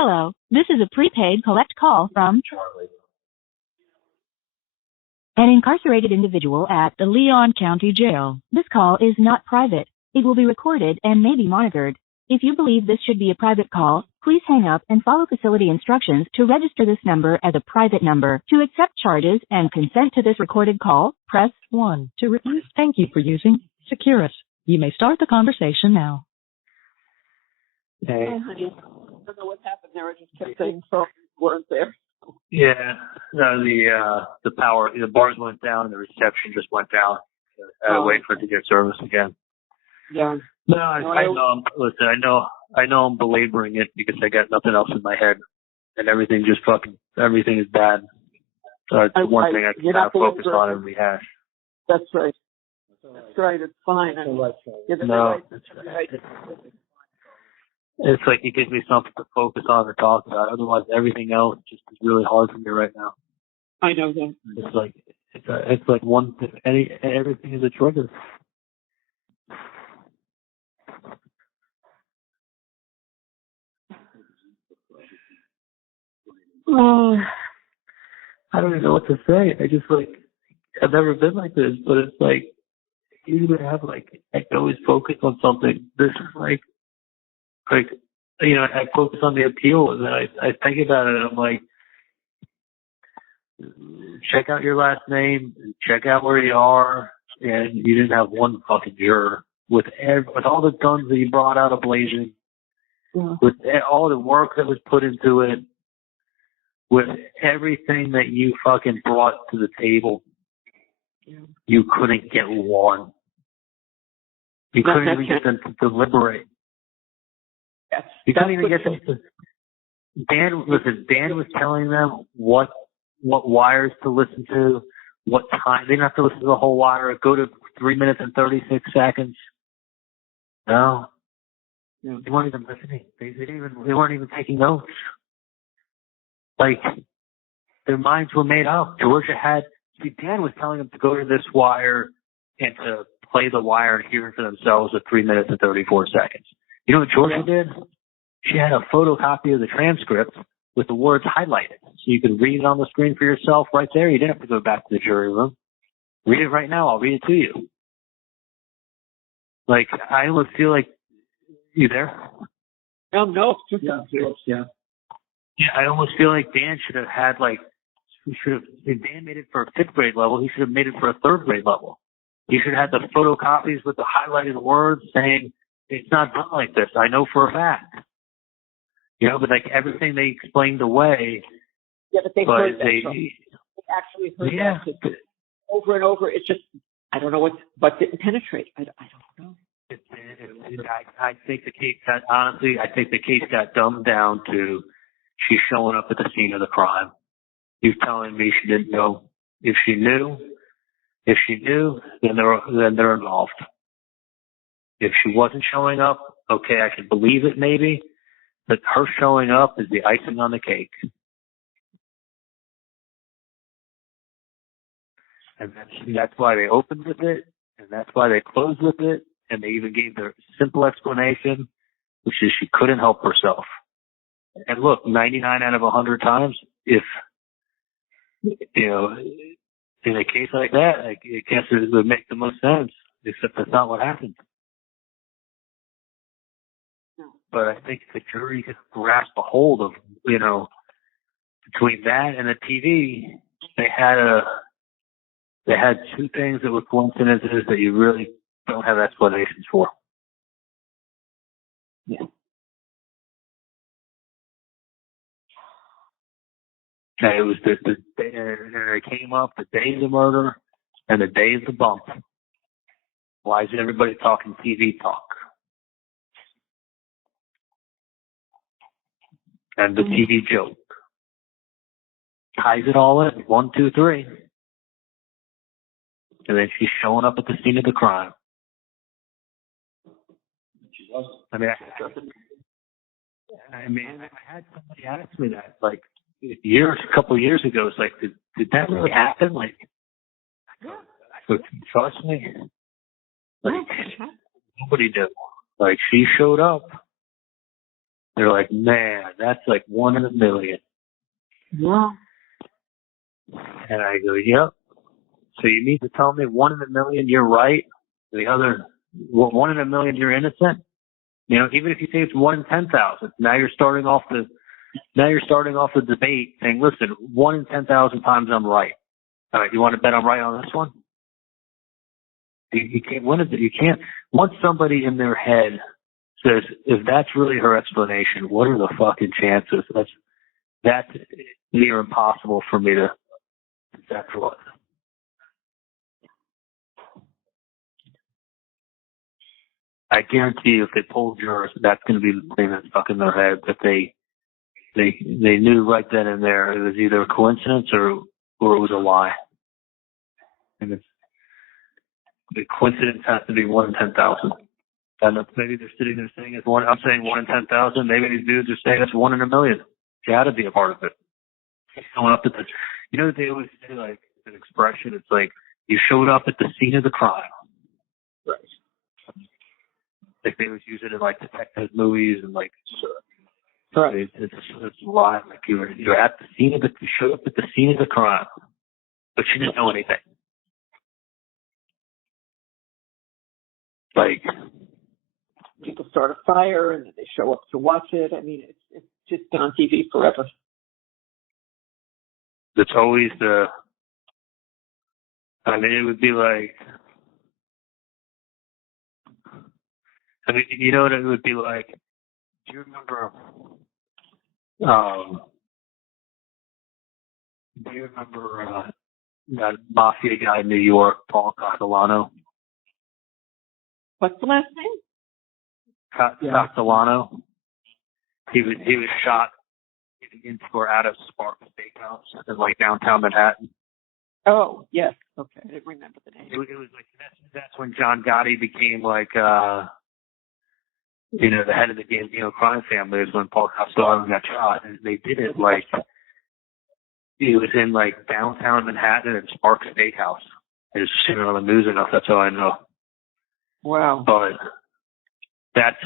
Hello, this is a prepaid collect call from an incarcerated individual at the Leon County Jail. This call is not private. It will be recorded and may be monitored. If you believe this should be a private call, please hang up and follow facility instructions to register this number as a private number. To accept charges and consent to this recorded call, press 1. To refuse, thank you for using Securus. You may start the conversation now. Hey. Hi, honey. I don't know what happened there. I just kept saying phones weren't there. Yeah, no, the power, the bars went down and the reception just went down. I had to wait for it to get service again. Yeah. No, I know. Listen, I know I'm belaboring it because I got nothing else in my head, and everything is bad. So it's one thing I can kind of focus on and rehash. That's right. That's right. It's fine. It's like it gives me something to focus on or talk about. Otherwise, everything else just is really hard for me right now. I know that. It's like one thing. Everything is a trigger. Oh, I don't even know what to say. I've never been like this, but it's like you either have I can always focus on something. This is like I focus on the appeal and then I think about it and I'm like, check out your last name, check out where you are, and you didn't have one fucking juror with all the guns that you brought out ablazing, with all the work that was put into it, with everything that you fucking brought to the table. You couldn't get one. You couldn't even get them to deliberate. You couldn't even get them to. Dan was telling them what wires to listen to, what time. They didn't have to listen to the whole wire. Go to 3 minutes and 36 seconds. No. They weren't even listening. They weren't even taking notes. Their minds were made up. Dan was telling them to go to this wire and to play the wire and hear it for themselves at 3 minutes and 34 seconds. You know what Georgia did? She had a photocopy of the transcript with the words highlighted. So you could read it on the screen for yourself right there. You didn't have to go back to the jury room. Read it right now. I'll read it to you. I almost feel like, you there? No. Yeah. Yeah, I almost feel like Dan should have had, if Dan made it for a 5th grade level, he should have made it for a 3rd grade level. He should have had the photocopies with the highlighted words saying, it's not done like this. I know for a fact. But everything they explained away. Yeah, but they heard that. They actually heard that over and over. It's just, I don't know what didn't penetrate. I don't know. I think the case got dumbed down to she's showing up at the scene of the crime. You're telling me she didn't know. If she knew, then they're involved. If she wasn't showing up, okay, I could believe it maybe, but her showing up is the icing on the cake. And that's why they opened with it, and that's why they closed with it, and they even gave their simple explanation, which is she couldn't help herself. And look, 99 out of 100 times, if, in a case like that, I guess it would make the most sense, except that's not what happened. But I think the jury could grasp a hold of, between that and the TV, they had two things that were coincidences that you really don't have explanations for. Yeah. And it was and it came up the day of the murder and the day of the bump. Why is everybody talking TV talk? And the TV joke ties it all in. 1, 2, 3. And then she's showing up at the scene of the crime. I had somebody ask me that, a couple of years ago. It's like, did that really happen? I go, trust me. Nobody did. She showed up. They're like, man, that's like 1 in a million. Yeah. And I go, yep. So you mean to tell me 1 in a million you're right? The other, 1 in a million you're innocent? You know, even if you say it's 1 in 10,000, now you're starting off the debate saying, listen, 1 in 10,000 times I'm right. All right, you want to bet I'm right on this one? You can't win it. You can't. Once somebody in their head says, if that's really her explanation, what are the fucking chances? That's near impossible for me to conceptualize. I guarantee you, if they poll jurors, that's going to be the thing that's stuck in their head, that they knew right then and there it was either a coincidence or it was a lie. And the coincidence has to be 1 in 10,000. And maybe they're sitting there saying it's one. I'm saying 1 in 10,000. Maybe these dudes are saying it's 1 in a million. You got to be a part of it. Showing up at the, you know what they always say, like an expression. It's like you showed up at the scene of the crime. Right. Like they always use it in like detective movies and like. Right. It's a lie. Like you're at the scene of you showed up at the scene of the crime, but you didn't know anything. Like people start a fire and they show up to watch it. I mean, it's just been on TV forever. It's always it would be like, you know what it would be like? Do you remember, that mafia guy in New York, Paul Castellano? What's the last name? Castellano. He was shot in or out of Sparks Steakhouse in like downtown Manhattan. Oh, yes. Okay. I didn't remember the name. It was like, that's when John Gotti became like, the head of the Gambino crime family, is when Paul Castellano got shot. And they did it like, it was in like downtown Manhattan at Sparks Steakhouse. I just seen it on the news enough, that's all I know. Wow. But that's,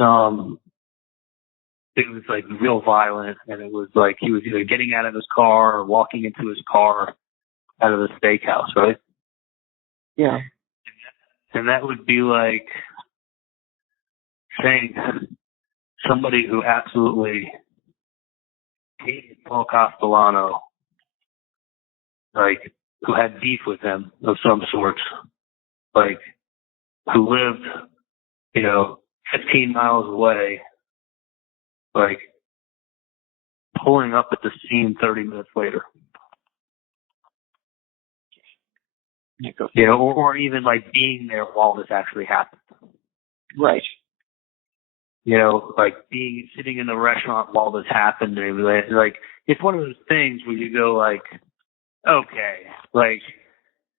it was like real violent, and it was like he was either getting out of his car or walking into his car out of the steakhouse, right? Yeah. And that would be like saying somebody who absolutely hated Paul Castellano, like who had beef with him of some sort, like who lived, 15 miles away, like pulling up at the scene 30 minutes later. Or even like being there while this actually happened. Right. Like sitting in the restaurant while this happened. And like, it's one of those things where you go like, okay, like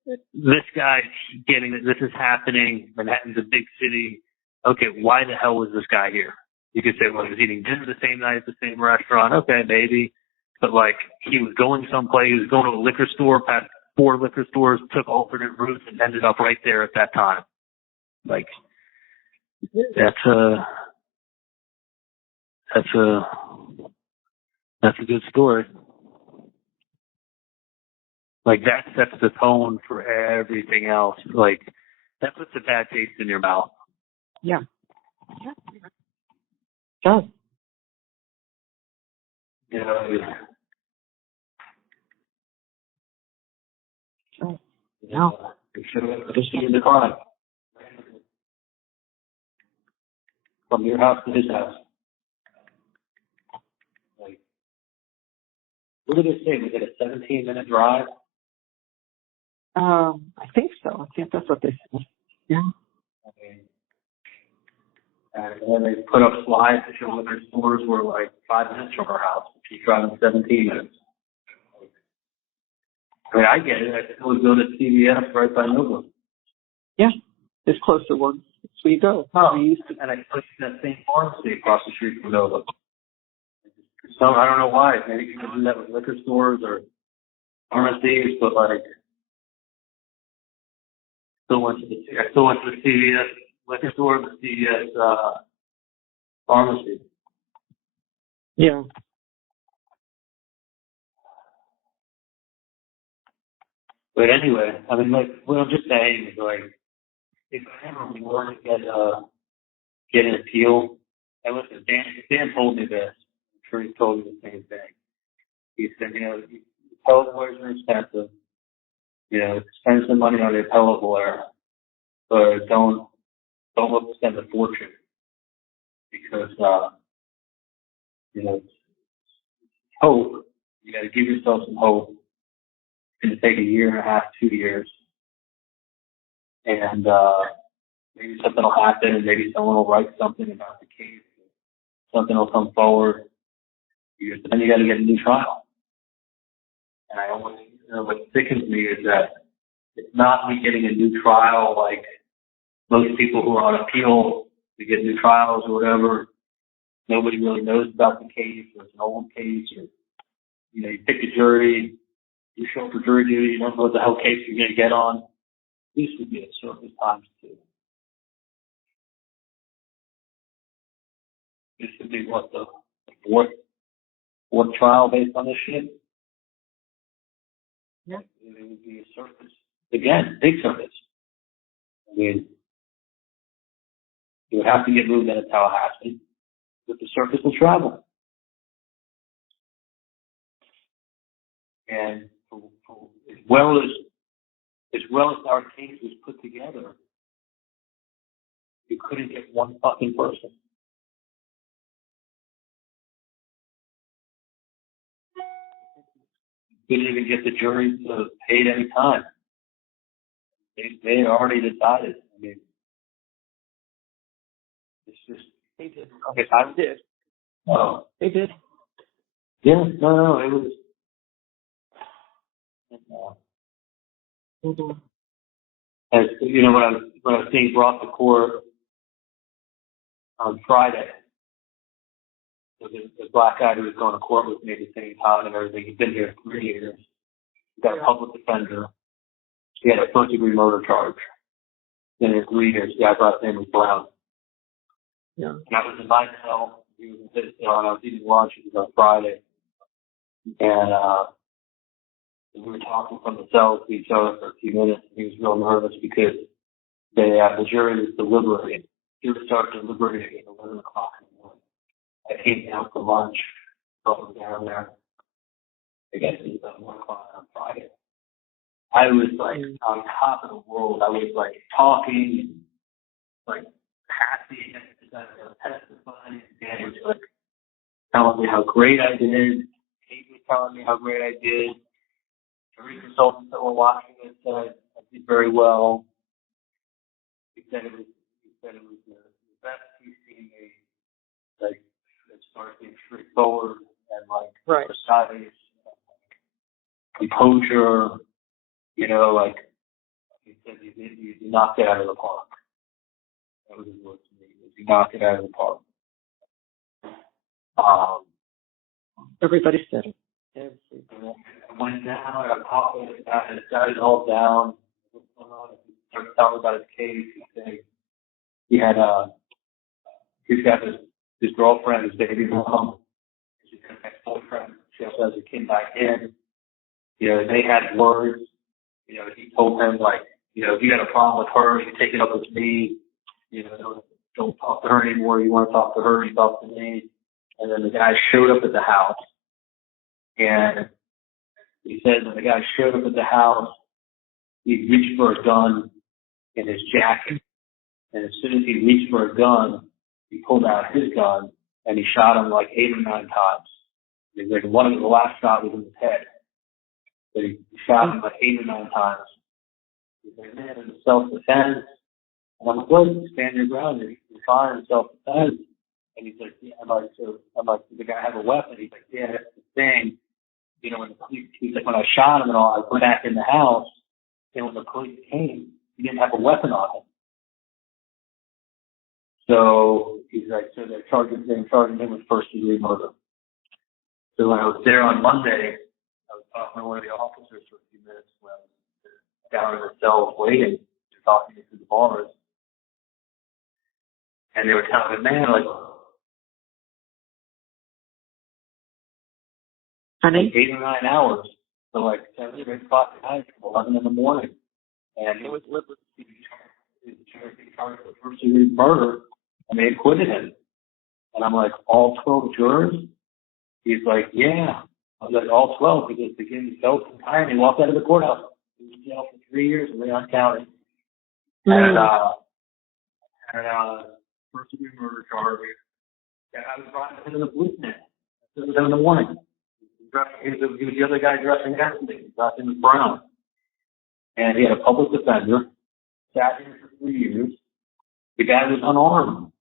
this guy's this is happening. Manhattan's a big city. Okay, why the hell was this guy here? You could say, well, he was eating dinner the same night at the same restaurant. Okay, maybe. But like, he was going someplace, he was going to a liquor store, past 4 liquor stores, took alternate routes, and ended up right there at that time. Like, that's a good story. Like, that sets the tone for everything else. Like, that puts a bad taste in your mouth. Yeah. It does. No. You should have just seen the crime. From your house to his house. Like, what did it say? Was it a 17-minute drive? I think so. I think that's what they said. Yeah. And then they put up slides to show that their stores were like 5 minutes from her house. She's driving 17 minutes. I mean, I get it. I still would go to CVS right by Nova. Yeah. There's closer ones. So you go. Oh, and I put that same pharmacy across the street from Nova. So I don't know why. Maybe you can do that with liquor stores or pharmacies, but like, I still went to the CVS liquor store, the CVS pharmacy. Yeah. But anyway, I mean, like, what I'm just saying is, like, if I ever were to get an appeal, and listen, Dan told me this. I'm sure he told me the same thing. He said, appellate lawyers are expensive. Spend some money on the appellate lawyer, but don't look to spend a fortune because, hope. You got to give yourself some hope. It's going to take a year and a half, 2 years, and maybe something will happen, and maybe someone will write something about the case. Something will come forward. Then you got to get a new trial. And I always, what sickens me is that it's not me getting a new trial like most people who are on appeal to get new trials or whatever. Nobody really knows about the case, or it's an old case, or you pick a jury, you show up for jury duty, you don't know what the hell case you're going to get on. This would be a circus times two. This would be what, the fourth trial based on this shit? Yeah. It would be a circus. Again, big circus. I mean, you would have to get moved into Tallahassee, but the circus will travel. And as well as our case was put together, you couldn't get one fucking person. You didn't even get the jury to pay at any time. They had already decided. I mean, it's just. They did. Okay, I did. Oh, they did. Yeah, no, it was. As when I was being brought to court on Friday, so the black guy who was going to court with me at the same time and everything, he'd been here 3 years. He got a public defender. He had a first-degree murder charge. Been here 3 years. The guy's last name was Brown. Yeah. And I was in my cell. He was in his cell, and I was eating lunch. It was on Friday. And we were talking from the cell to each other for a few minutes. He was real nervous because the jury was deliberating. He would start deliberating at 11 o'clock in the morning. I came down for lunch, over down there. I guess it was about 1 o'clock on Friday. I was like on top of the world. I was like talking and like happy and testifying. Dan was like telling me how great I did. Kate was telling me how great I did. Every consultants that were watching it said I did very well. He said it was the best he's seen me, like, as far as being straightforward and like precise, composure. Like he said, you knocked it out of the park. That was his word to me. You knocked it out of the park. Everybody said it. I went down. I talked with the guy. The guy's all down. He started telling about his case. He said he had he's got his girlfriend, his baby mom. She's got an ex-boyfriend. She also has a kid back in. They had words. He told him, like, if you got a problem with her, you can take it up with me. Don't talk to her anymore. You want to talk to her, you talk to me. And then the guy showed up at the house. And he said when the guy showed up at the house, he reached for a gun in his jacket. And as soon as he reached for a gun, he pulled out his gun and he shot him like 8 or 9 times. He's like, one of the last shot was in his head. But he shot him like 8 or 9 times. He's like, man, in self-defense. And I'm like, well, stand your ground. You're fine in self-defense. And he's like, yeah. I'm like, does the guy have a weapon? He's like, yeah, that's the thing. When the police, he's like, when I shot him and all, I went back in the house. And when the police came, he didn't have a weapon on him. So he's like, so they're charging him with first-degree murder. So when I was there on Monday, I was talking to one of the officers for a few minutes when I was down in the cells waiting, talking to the bars. And they were telling me, man, like, Honey? like 8 or 9 hours. So like 7 or 8 o'clock at night, 11 in the morning. And he was charged with first-degree murder, and they acquitted him. And I'm like, all 12 jurors? He's like, yeah. I was like, all 12, because the kid felt tired and he walked out of the courthouse. He was in jail for 3 years in Leon County. And first-degree murder charge. And I was riding him in the policeman. It was in the morning. He was the other guy dressing as me. He dressed in brown. And he had a public defender. Sat here for 3 years. The guy was unarmed.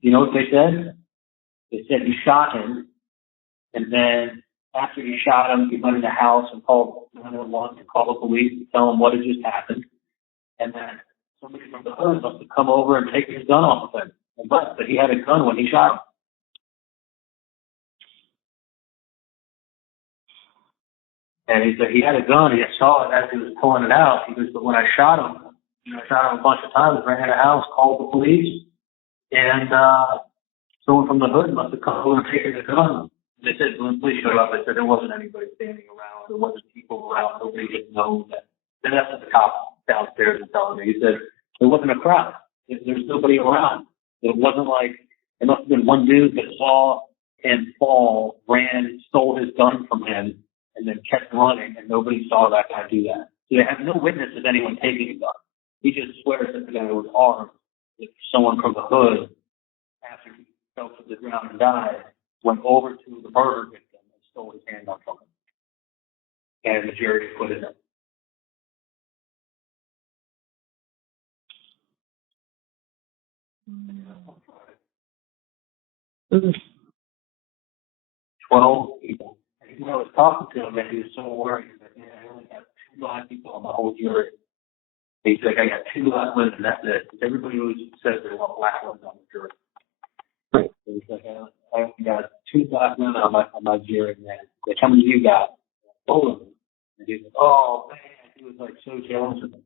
You know what they said? They said he shot him, and then after he shot him, he went in the house and called 911 to call the police and tell them what had just happened. And then somebody from the hood must have come over and taken his gun off of him. But he had a gun when he shot him. And he said he had a gun. He saw it as he was pulling it out. He goes, but when I shot him, I shot him a bunch of times, ran in the house, called the police, and someone from the hood must have come over and taken the gun. They said when the police showed up, they said there wasn't anybody standing around. There wasn't people around. Nobody didn't know that. Then that's what the cop downstairs is telling me. He said there wasn't a crowd. There's nobody around. It wasn't like, it must have been one dude that saw him fall, ran, stole his gun from him, and then kept running, and nobody saw that guy do that. So they have no witness of anyone taking a gun. He just swears that the guy was armed. If someone from the hood, after he fell to the ground and died, went over to the murder victim and stole his handgun from him. And the jury acquitted him. Mm-hmm. 12 people. And when I was talking to him, and he was so worried, he said, yeah, I only have 2 black people on the whole jury. He's like, I got 2 black women, and that's it. Because everybody always says they want black women on the jury. So he's like, I only got 2 black women on my jury, man. Like, how many you got? All of them. And he's like, oh, man. He was like so jealous of them.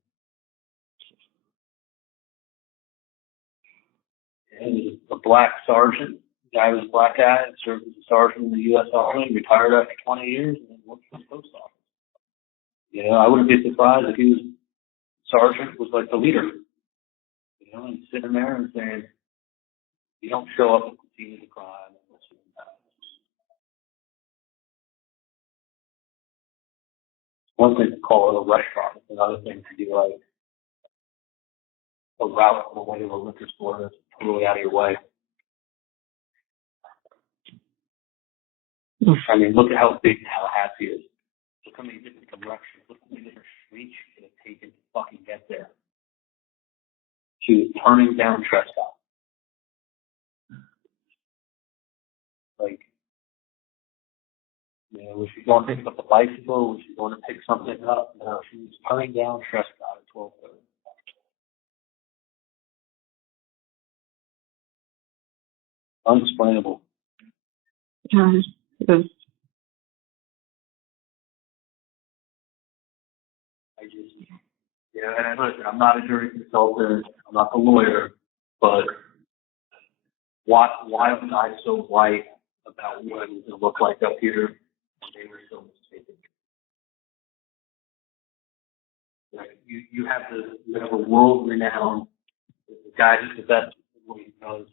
And he was a black sergeant. The guy was a black guy, served as a sergeant in the U.S. Army, retired after 20 years, and then worked for the post office. You know, I wouldn't be surprised if he was sergeant was like the leader. You know, and sitting there and saying, you don't show up at the scene of the crime. One thing to call it a restaurant. It's another thing to do like a route on the way to a liquor store that's totally out of your way. I mean, look at how big Tallahassee is. Look how many different directions. Look how many different streets she could have taken to fucking get there. She was turning down trespass. Like, you know, was she going to pick up a bicycle? Was she going to pick something up? No, she was turning down trespass at 12:30. Unexplainable. Yeah, it is. I just, you know, and listen, I'm not a jury consultant. I'm not the lawyer, but why was I so white about what it was going to look like up here? They were so mistaken. Like, you have a world-renowned guy who's the best at what he does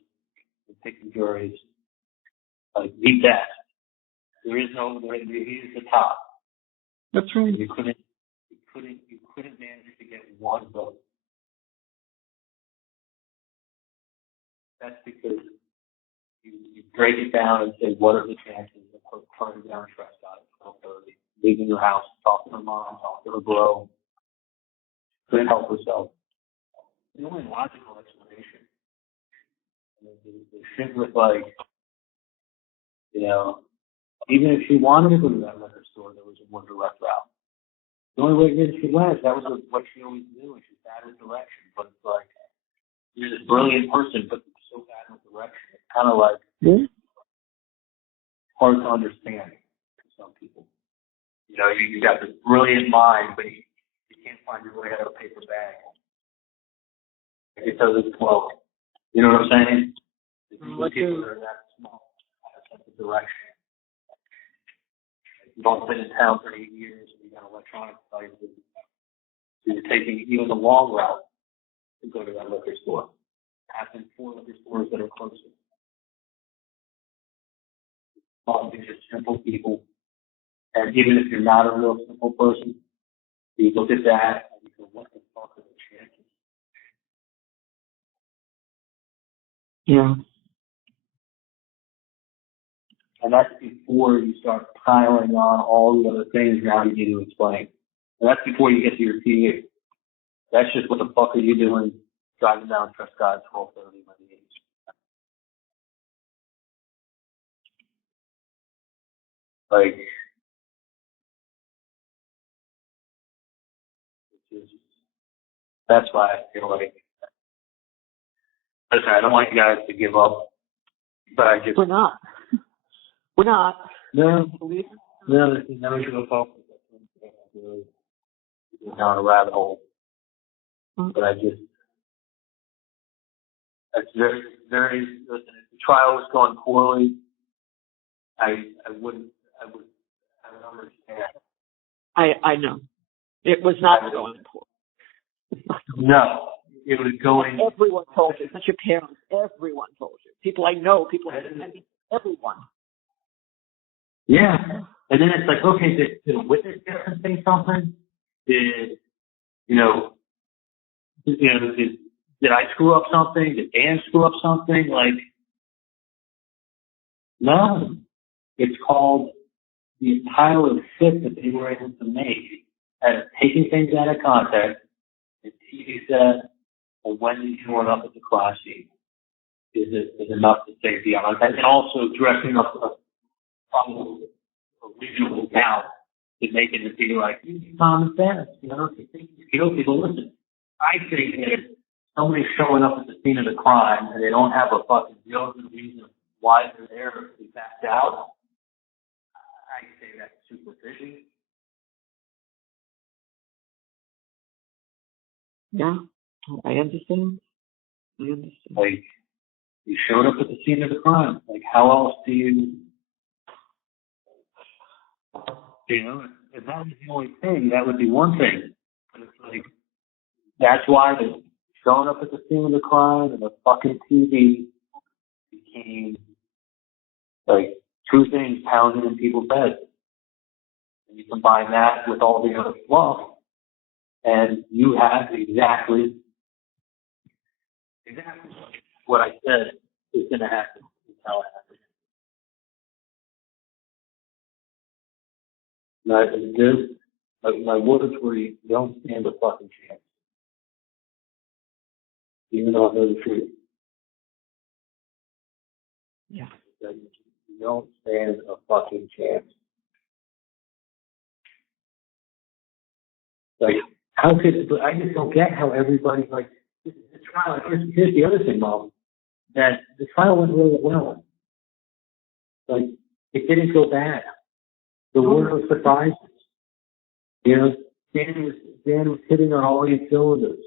in picking juries. Like, the best. There is no, he's the top. That's right. You couldn't manage to get one vote. That's because you break it down and say, what are the chances of her turning down trespass at 12:30, leaving her house, talk to her mom, talk to her bro, couldn't help herself. The only logical explanation. The shit with like, you know, even if she wanted to go to that liquor store, there was a more direct route. The only way that she went, that was what she always knew, and she's bad with direction. But it's like, you're this brilliant person, but you're so bad with direction. It's kind of like hard to understand to some people. You know, you got this brilliant mind, but you can't find your way out of a paper bag. Like it does as well. You know what I'm saying? People are that small, have a sense of direction. You've all been in town for 8 years, and you got electronic devices. So you're taking even the long route to go to that liquor store. Passing 4 liquor stores that are closer. All these are simple people. And even if you're not a real simple person, you look at that and you go, what the fuck are the chances? Yeah. And that's before you start piling on all the other things now you need to explain. And that's before you get to your PA. That's just what the fuck are you doing driving down Prescott at 12:30 by the age. Like, that's why I feel like, listen, I don't want you guys to give up, but I just. We're not. We're not. No, never should have focused. Down a rabbit hole. But I just, that's very, very, listen, if the trial was going poorly, I would understand. I know. It was not going poorly. No, it was going. Everyone told you, not your parents, everyone told you. People I know, people I mean, everyone. Yeah. And then it's like, okay, did a witness get to say something? Did I screw up something? Did Dan screw up something? Like, no. It's called the pile of shit that they were able to make at taking things out of context. The TV set or Wendi showing up at the class scene is enough to say beyond that. And also dressing up a reasonable doubt to make it be like, common sense, people listen. I think if somebody's showing up at the scene of the crime and they don't have a fucking real good reason why they're there to be backed out, I say that's super fishy. Yeah, I understand. Like, you showed up at the scene of the crime. Like, how else do you if that was the only thing, that would be one thing. But it's like, that's why they're showing up at the scene of the crime and the fucking TV became like 2 things pounded in people's heads. And you combine that with all the other fluff, and you have exactly what I said is going to happen in Tallahassee. My words were, you don't stand a fucking chance. Even though I know the truth. Yeah. You don't stand a fucking chance. Like, how could, I just don't get how everybody, like, the trial, here's the other thing, Mom, that the trial went really well. Like, it didn't go bad. There were no surprises. Dan was hitting on all 8 cylinders.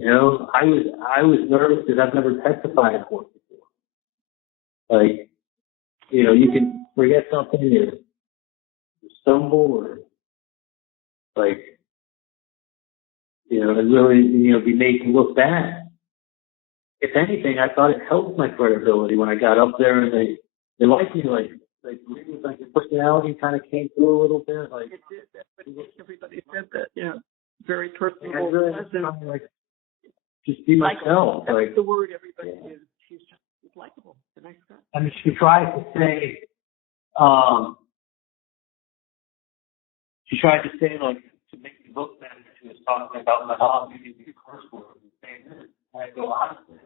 I was nervous because I've never testified in court before. Like, you can forget something, you stumble, or like, it really, be made to look bad. If anything, I thought it helped my credibility when I got up there and they liked me, like your personality kind of came through a little bit. Like, it did. Everybody said that. Yeah. Very personal. Like, just be myself. That's like the word everybody is. He's likable. It's a nice guy. I mean, she tried to say, like, to make me look better, she was talking about my mom using these curse words and saying this. And I go, honestly,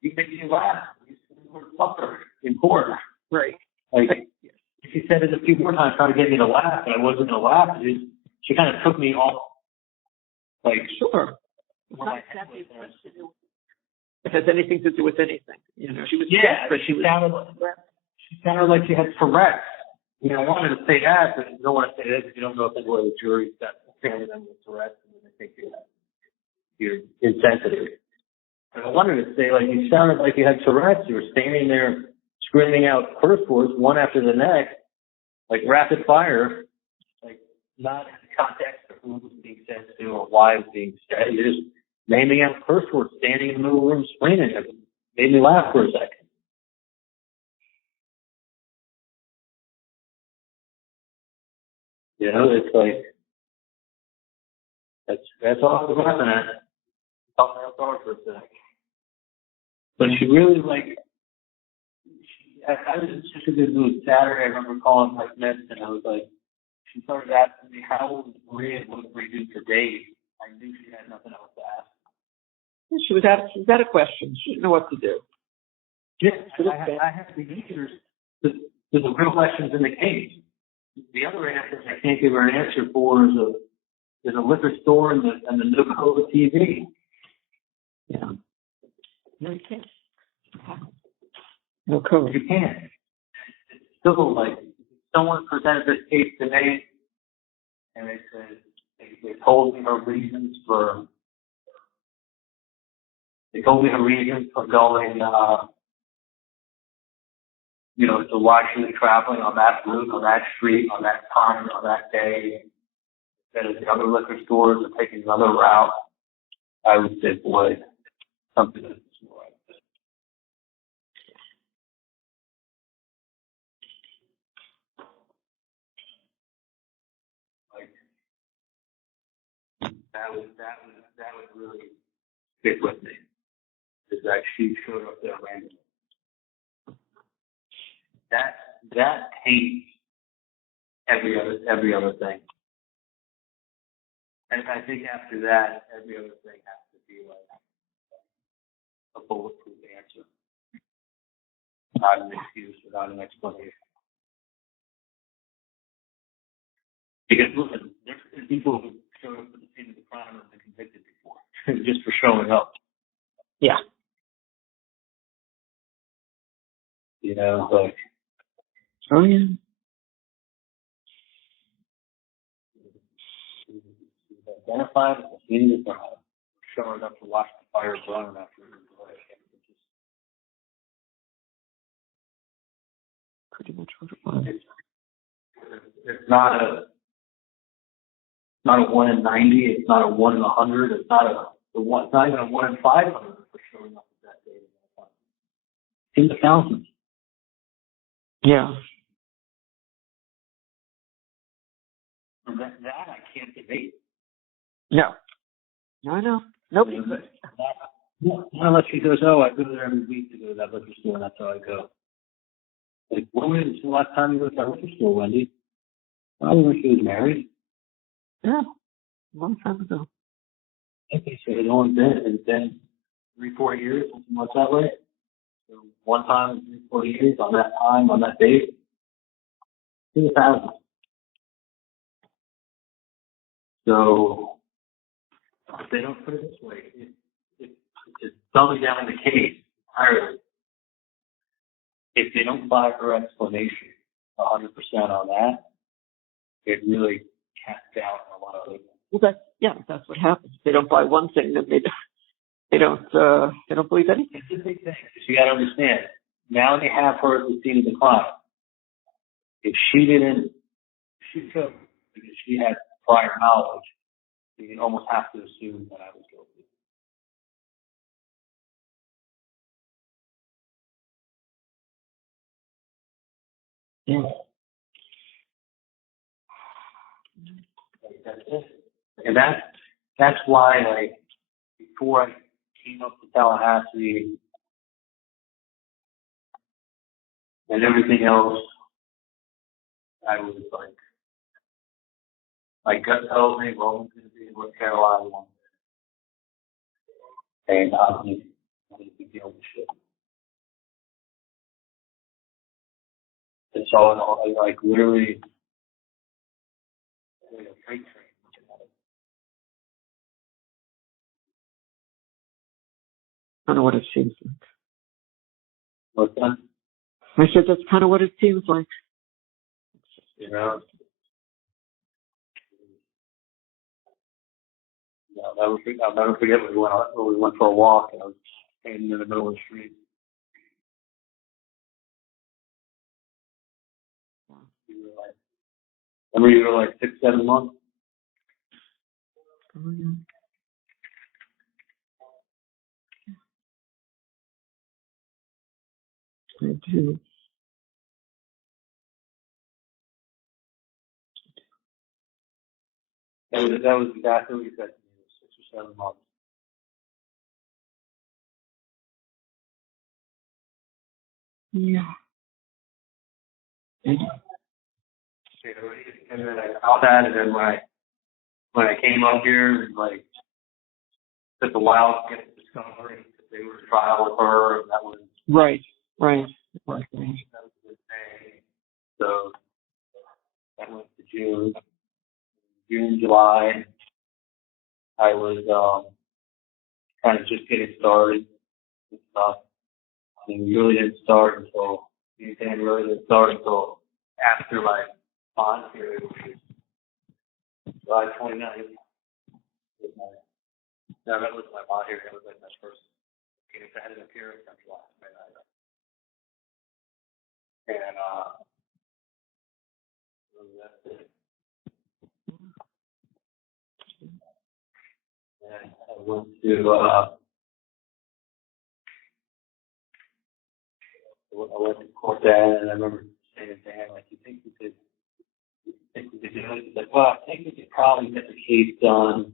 you make me laugh. You say the word fucker in court. Right. Like, she said it a few more times trying to get me to laugh, and I wasn't going to laugh. She kind of took me off. Like, sure. Not exactly it has anything to do with anything. She was but she sounded like she had Tourette's. I wanted to say that, but you don't want to say that because you don't know if they were the jury that family them with Tourette's, and then they think you're insensitive. And I wanted to say, like, you sounded like you had Tourette's. You were standing there screaming out curse words one after the next, like rapid fire, like not in the context of who it was being said to or why it was being said. You just naming out curse words, standing in the middle of the room explaining it. Made me laugh for a second. You know, it's like, that's all I was laughing at. Thought that was for a second. But she really, like, I was in such a good mood. Saturday, I remember calling my Smith, and I was like, she started asking me how old was Maria and what did we do for days. I knew she had nothing else to ask. She was out of questions. She didn't know what to do. Yeah, I have the answers to the real questions in the case. The other answers I can't give her an answer for is a liquor store and the no code TV. Yeah. No, you can't. No code. You can't. It's still like someone presented this case to me, and they said they told me her reasons for. They told me her reasons for going, to why she was traveling on that route, on that street, on that time, on that day. That is the other liquor stores are taking another route. I would say, boy, something that's more like this. Like that would really stick with me. Is that she showed up there randomly. That hates every other thing. And I think after that, every other thing has to be like a bulletproof answer, not an excuse without an explanation. Because listen, there's people who showed up at the scene of the crime and have been convicted before, just for showing up. Yeah. You know, like. Oh yeah. Identified at the scene of the crime, showing up to watch the fire burn after it was lit. Pretty much what it was. It's not a 1 in 90. It's not a 1 in 100. It's not not even a 1 in 500 for showing up at that day. In the thousands. Yeah. And that I can't debate. No. I know. Nope. Unless she goes, oh, I go there every week to go to that liquor store, and that's how I go. Like, when was the last time you went to that liquor store, Wendy? Probably when she was married. Yeah. A long time ago. I think so. It's been 3-4 years since you went that way. So one time in 3-4 years on that time, on that date. 2,000. So if they don't put it this way, it's dumbing down the case entirely. If they don't buy her explanation 100% on that, it really casts doubt on a lot of other things. Well, that's what happens. They don't buy one thing, then they don't believe anything. It's a big thing. You got to understand. Now they have her at the scene of the crime. If she took because she had prior knowledge, you almost have to assume that I was guilty. Yeah. That's it. And that's why, like, before I came up to Tallahassee and everything else, I was like, my gut tells me Roman's going to be in North Carolina one day. And I'm going to be dealing with shit. And so I like literally like a freight train. Kind of what it seems like. What's that? I said that's kind of what it seems like. You know? I'll never forget when we went for a walk and I was standing in the middle of the street. remember you were like 6, 7 months? I do. That was exactly what you said to me, 6 or 7 months. Yeah. And then I found that, and then when I came up here, like, took a while to get the discovery, because they were trial with her, and that was Right. that was a good thing. So that went to June, July. I was kind of just getting started and stuff. I mean, we really didn't start until after my bond period, which was July 29th. No, that was my bond period. That was like my first case. I had an appearance on July 29th. And that's it. And I went to court then, and I remember saying to Dan, like, you think we could do it? He's like, well, I think we could probably get the case done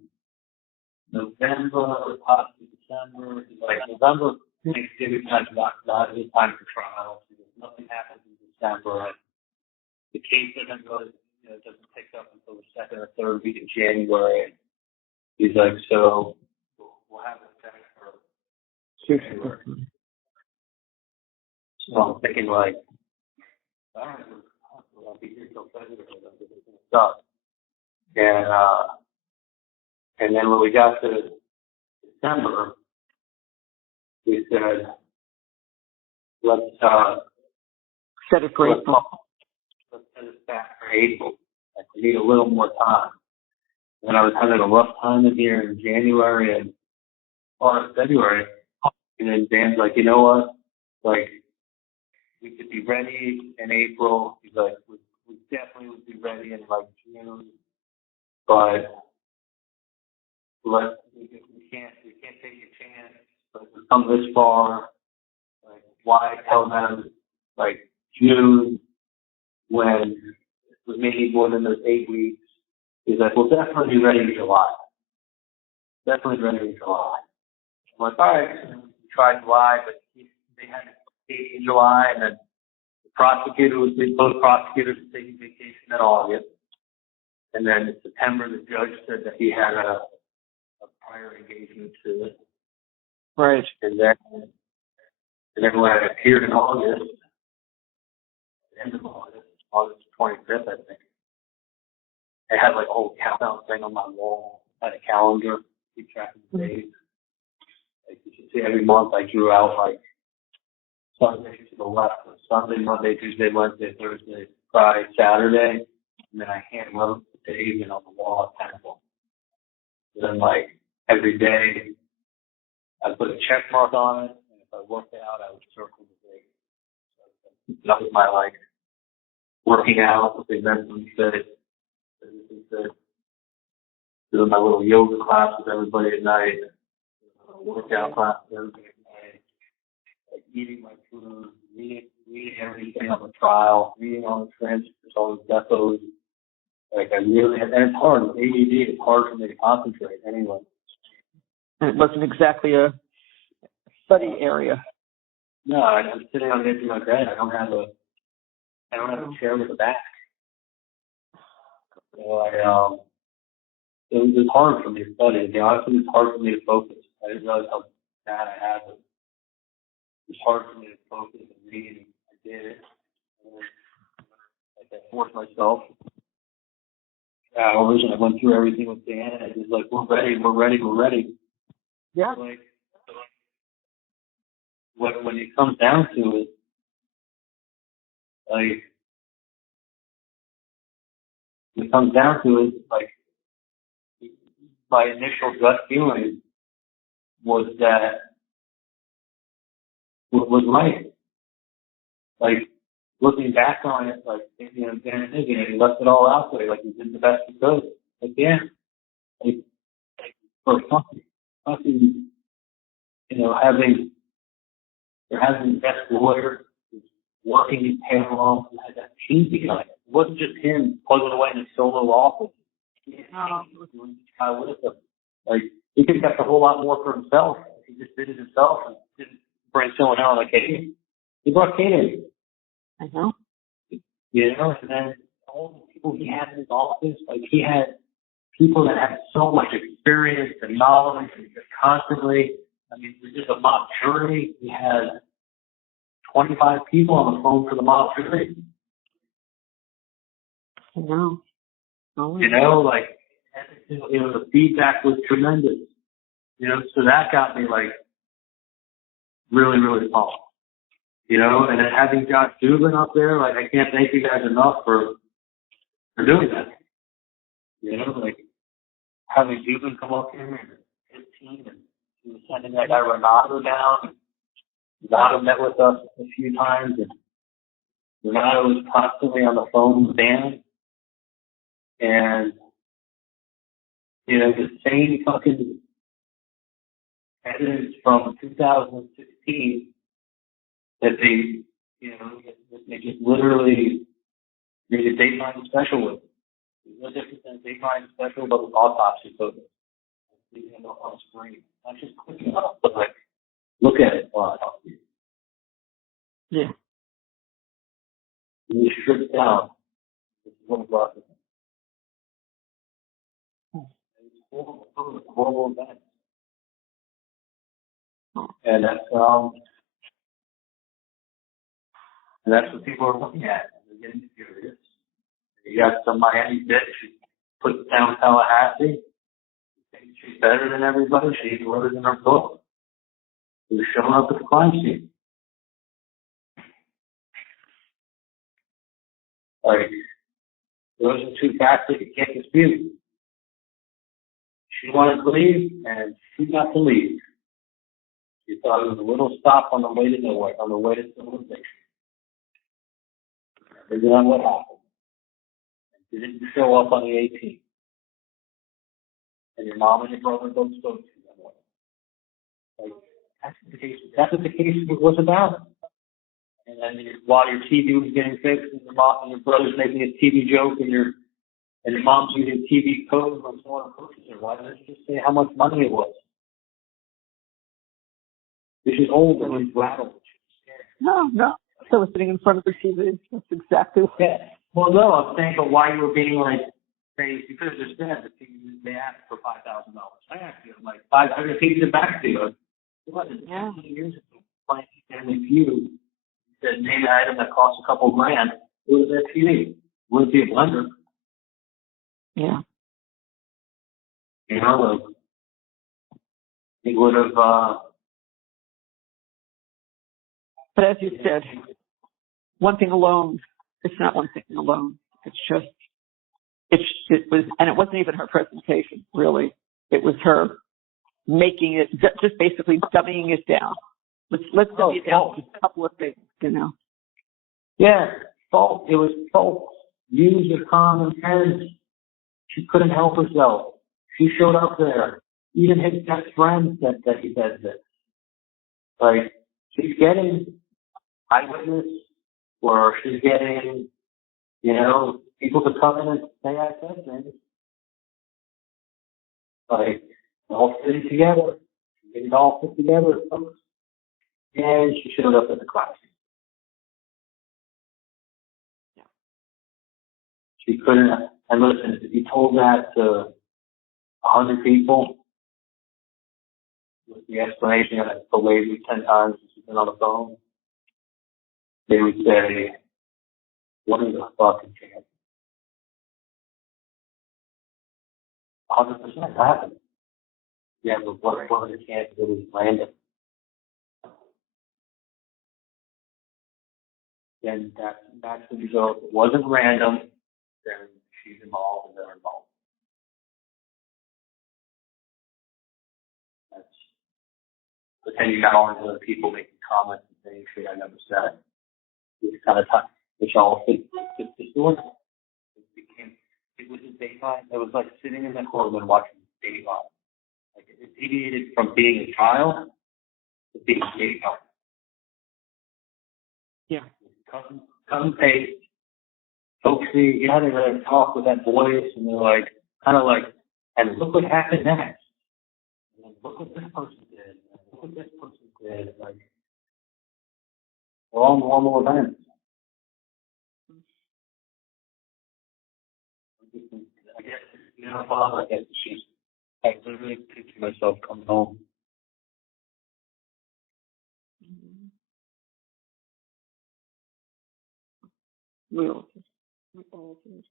November or possibly December. He's like, November, Thanksgiving time's not a good time for trials. Nothing happens in December. The case doesn't doesn't pick up until the 2nd or 3rd week of January. He's like, so we'll have it set for January. So I'm thinking, like, all right, I'll be here till February. Stuff. And then when we got to December, we said, let's set it for April. Let's set it back for April. Like, we need a little more time. And I was having a rough time in here in January and February. And then Dan's like, you know what? Like, we could be ready in April. He's like, we definitely would be ready in like June, but we can't take a chance. Like, we've come this far. Like, why tell them like June when we may need more than those 8 weeks? He's like, we'll definitely be ready in July. Definitely ready in July. I'm like, all right. And we tried July, but they had a case in July, and then both prosecutors were taking vacation in August. And then in September, the judge said that he had a prior engagement to it. Right. And then when I appeared in August, the end of August 25th, I think, I had like a whole countdown thing on my wall. I had a calendar, keep track of the days. Like, you can see every month I drew out like Sunday to the left, Sunday, Monday, Tuesday, Wednesday, Thursday, Friday, Saturday, and then I hand wrote the days in on the wall at Temple. And then like every day, I put a check mark on it, and if I worked out, I would circle the date. So that was my like working out, what they mentally said, doing my little yoga class with everybody at night, workout class with everybody at night, like eating my food, reading everything on the trial, reading all the transcripts, all the depots. Like, I really, and it's hard with ADD, it's hard for me to concentrate anyway. And it wasn't exactly a study area. No, I'm sitting on the edge of my bed. I don't have a chair with a back. So it was hard for me to study. To be honest with you, it's hard for me to focus. I didn't realize how bad I had it. It was hard for me to focus and read. I did it. Like, I forced myself. Hours, and I went through everything with Dan, and it was like, we're ready. Yeah. Like, when it comes down to it, like, my initial gut feeling was that what was right. Like, looking back on it, like, you know, and thinking, he left it all out there, like he did the best he could. Like, yeah, like for fucking, you know, having the best lawyer, working his tail off, and had that team behind it. It wasn't just him plugging away in his solo office. He was doing this guy with him. Like, he could have kept a whole lot more for himself. He just did it himself and didn't bring someone else like Kate. He brought Kate in. I know. You know, and then all the people he had in his office, like he had people that had so much experience and knowledge and just constantly, I mean, it was just a mock jury. He had 25 people on the phone for the mock jury. I know. Oh, you know, like, you know, the feedback was tremendous. You know, so that got me like really, really pumped. You know, and then having Josh Dubin up there, like, I can't thank you guys enough for doing that. You know, like, having Dubin come up here and his team, and he was sending that guy Renato down. Renato met with us a few times, and Renato was constantly on the phone with Dan. And, you know, the same fucking evidence from 2016 that they, you know, they just literally made a Dateline special with. There's no difference in a Dateline special, but with autopsy photos. You know, on screen. Not just clicking up, but like, look at it while I talk to you. yeah. You strip down. This is what brought it. It's horrible event. And that's what people are looking at. They're getting curious. You got some Miami bitch who puts down Tallahassee. Thinks she's better than everybody. She wrote it in her book. Who's showing up at the crime scene. Like, those are two facts that you can't dispute. She wanted to leave, and she got to leave. She thought it was a little stop on the way to nowhere, on the way to civilization. Figure out what happened. She didn't show up on the 18th. And your mom and your brother both spoke to you that way. Like, that's what the case was about. And then while your TV was getting fixed, and your mom and your brother's making a TV joke, and your mom's using TV code when someone approaches her, why didn't you just say how much money it was? This is old and it's rattled. No. So we're sitting in front of the TV. That's exactly what. Yeah. Well, no, I'm saying, but why you were being like, say, because there's that they asked for $5,000. I asked you, I'm like, I'm going to take it back to you. What is it? 15 years ago, playing Family Feud. Said name an item that costs a couple grand. What was that TV? Would it be a blender? Yeah. You know, it would have. But as you said, one thing alone, it's not one thing alone. It's just, it was, and it wasn't even her presentation, really. It was her making it, just basically dumbing it down. Let's dumb it down to a couple of things, you know. Yeah, false. It was false. Use your common sense. She couldn't help herself. She showed up there. Even his best friend said that he said this. Like, she's getting eyewitness, or she's getting, you know, people to come in and say I said things. Like, all fitting together. Getting it all put together, folks. And she showed up at the class. She couldn't, and listen, if you told that to 100 people, with the explanation that it's delayed me 10 times since she's been on the phone, they would say, what is the fucking chance? 100% happened. Yeah, but what are the chances it was random? Then that's the result. If it wasn't random, then she's involved and they're involved. But then you got all these other people making comments and saying shit I never said. It's kind of tough. which all fit disorders. It was a daytime. It was like sitting in the courtroom watching daytime. Like it deviated from being a child to being daytime. Yeah. Cousin paste, folksy. You know, they like talk with that voice, and they're like, kind of like, and look what happened next. And look what this person did. And look what this person did. Like, they're all normal events. I guess, you know, Father, I guess she's, I literally picture myself coming home. We all did. We all did.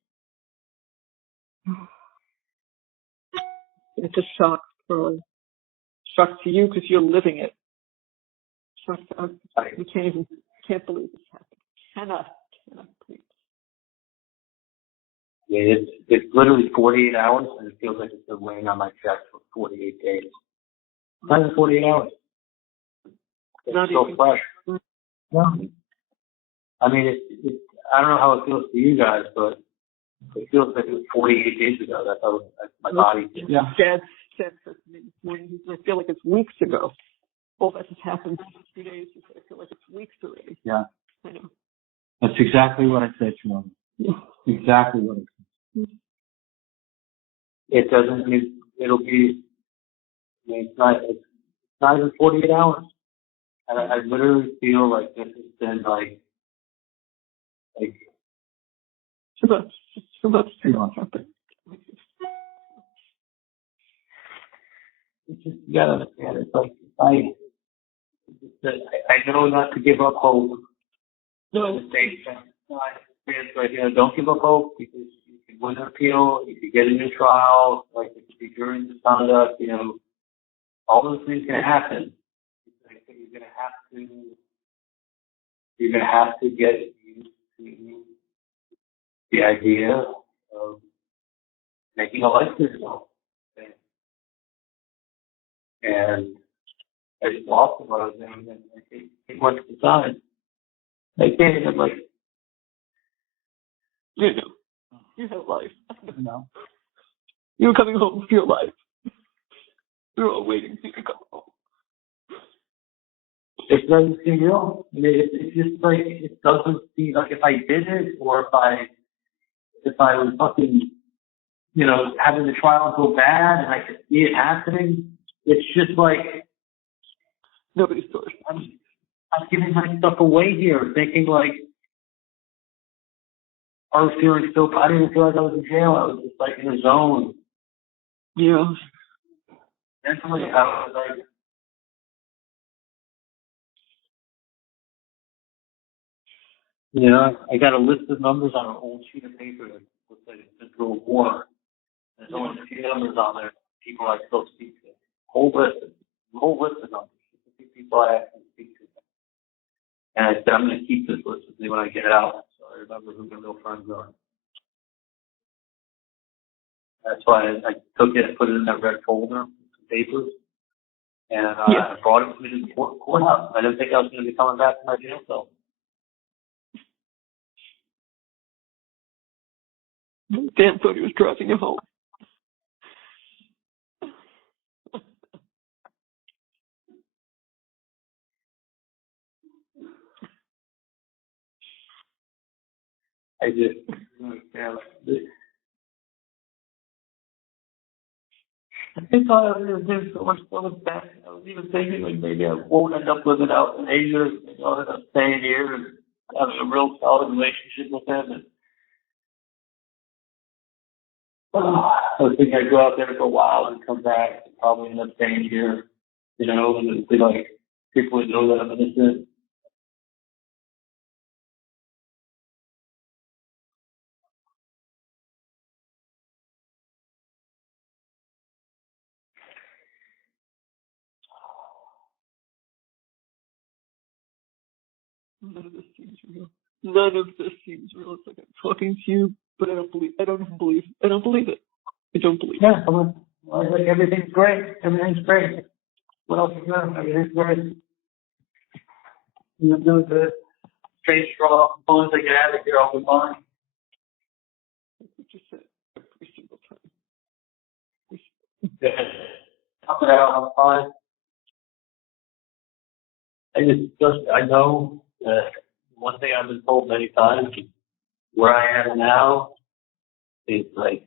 It's a shock, Charlie. Shock to you because you're living it. Shock to us. We can't believe this happened. Cannot believe it. Yeah, it's literally 48 hours, and it feels like it's been weighing on my chest for 48 days. Not even 48 hours. It's Not so even fresh. No. I mean, it's, I don't know how it feels to you guys, but it feels like it was 48 days ago. That's how my body feels. Yeah. Dad said to me this morning, he said, I feel like it's weeks ago. All that has happened in 2 days. He said, I feel like it's weeks already. Yeah. I know. That's exactly what I said to him. Yeah. Exactly what I said. It doesn't mean it'll be, I mean, it's not even 48 hours. And I literally feel like this has been like Too much. Too much. Too much. It's just, you gotta understand, it's like, I know not to give up hope. No. At the same time, it's like, you know, don't give up hope because you can win an appeal, you can get a new trial, like it could be during the conduct, you know, all those things can happen. Like, you're gonna have to get used to the idea of making a life for yourself. And I just lost what I was doing, and I went to the side. I came and like, You know, you have life. no. You were coming home for your life. We were all waiting for you to come home. It's not even real. I mean, it's just like, it doesn't seem like if I did it or if I was fucking, you know, having the trial go bad and I could see it happening, it's just like, Nobody's story. I'm giving my stuff away here, thinking like, I was feeling so, I didn't even feel like I was in jail. I was just like in a zone. Yeah. Mentally, I was like, you know, I got a list of numbers on an old sheet of paper that looks like it's been through a war. There's only a few numbers on there, people I still speak to. Whole list of numbers. People I actually speak to. And I said, I'm going to keep this list with me when I get out, so I remember who my real friends are. That's why I took it and put it in that red folder, some papers, and I brought it with me to the courthouse. I didn't think I was going to be coming back to my jail cell. Dan thought he was driving you home. I did. I think I was doing so much fun with that. I was even thinking like maybe I won't end up living out in Asia. Maybe I'll end up staying here and having a real solid relationship with them. And I was thinking I'd go out there for a while and come back and probably end up staying here, you know, and it'd be like people would know that I'm innocent. None of this seems real. None of this seems real. It's like I'm talking to you, but I don't believe it. I don't believe it. I don't believe it. Yeah, like everything's great. Everything's great. What else is there? Everything's great. You're doing good. change straw as long as I get out of here, I'll be fine. What you said every single time. Yeah. I'll get out, I'm fine. I know that one thing I've been told many times, where I am now is like,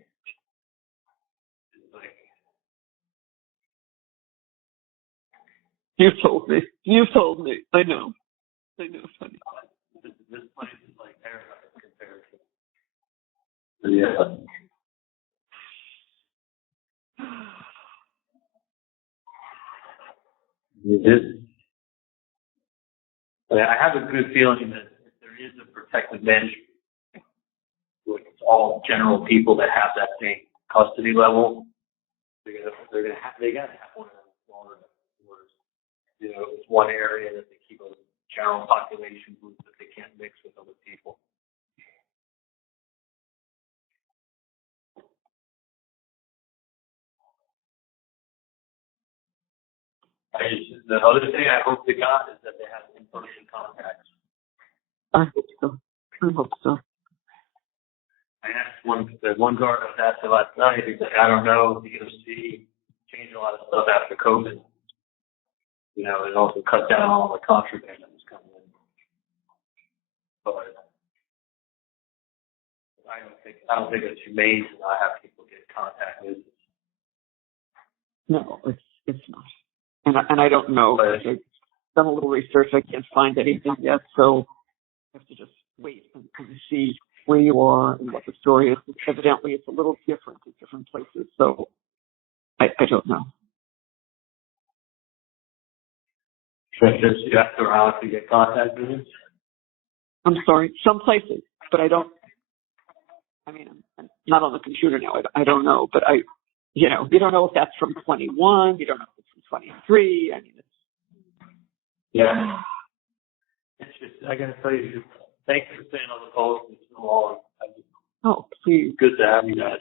You told me. I know, honey. this place is like paradise compared to. Yeah. It is. I have a good feeling that if there is a protective measure, it's all general people that have that same custody level. They gotta have one of them in Florida, where it's one area that they keep a general population group that they can't mix with other people. The other thing I hope to God is that they have in-person contacts. I hope so. I asked the one guard I was asking last night, he's like, I don't know, because he changed a lot of stuff after COVID. It also cut down all the contraband that was coming in. But I don't think it's humane to not have people get contact with us. No, it's not. And I don't know. I've done a little research. I can't find anything yet, so I have to just wait and see where you are and what the story is. Evidently, it's a little different in different places, so I don't know. You have to around to get contact with us? I'm sorry, some places, but I don't. I mean, I'm not on the computer now. I don't know, but you don't know if that's from 21. You don't know if it's from 23. I mean, yeah. It's just, I gotta tell you, thank you for staying on the phone. It's so long. Oh, please. Good to have you guys.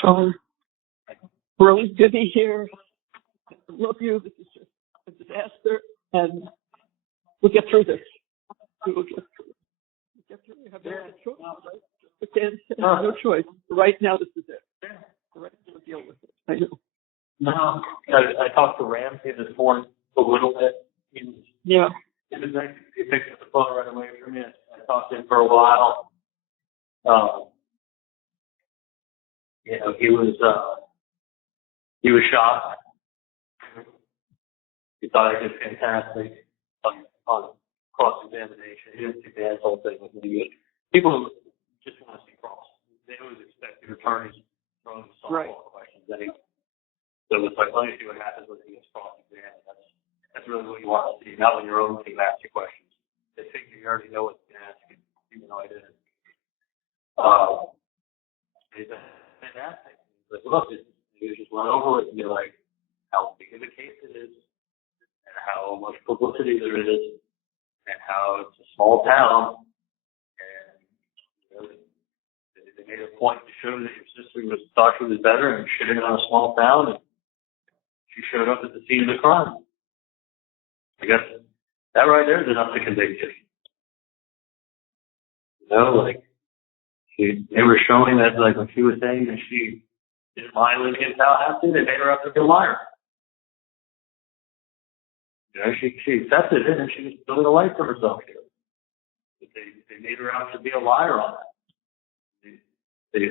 Sean, we're always good to be here. I love you. This is just a disaster, and we'll get through this. We will get through it. We'll get through it. We have no choice, right? Again, no choice. Right now, this is it. Right now, deal with it. I know. No, I talked to Ramsey this morning a little bit. He picked up the phone right away from me. I talked to him for a while. He was shocked. He thought I did fantastic on cross-examination. He didn't think the asshole thing was any good. People who just want to see cross. They always expect the attorneys throwing softball questions at him. So it's like, let me see what happens when he gets cross-examined. That's really what you want to see, not when your own team asks you questions. They figure you already know what they're going to ask you, even though I didn't. It's fantastic. But look, you just run over it and be like, how big of a case it is, and how much publicity there is, and how it's a small town, and they made a point to show that your sister thought she was better and shitting on a small town, and she showed up at the scene of the crime. I guess that right there is enough to convict you. They were showing that, like, when she was saying that she didn't mind living in Tallahassee, they made her up to be a liar. She accepted it, and she was building a life for herself here. But they made her out to be a liar on that.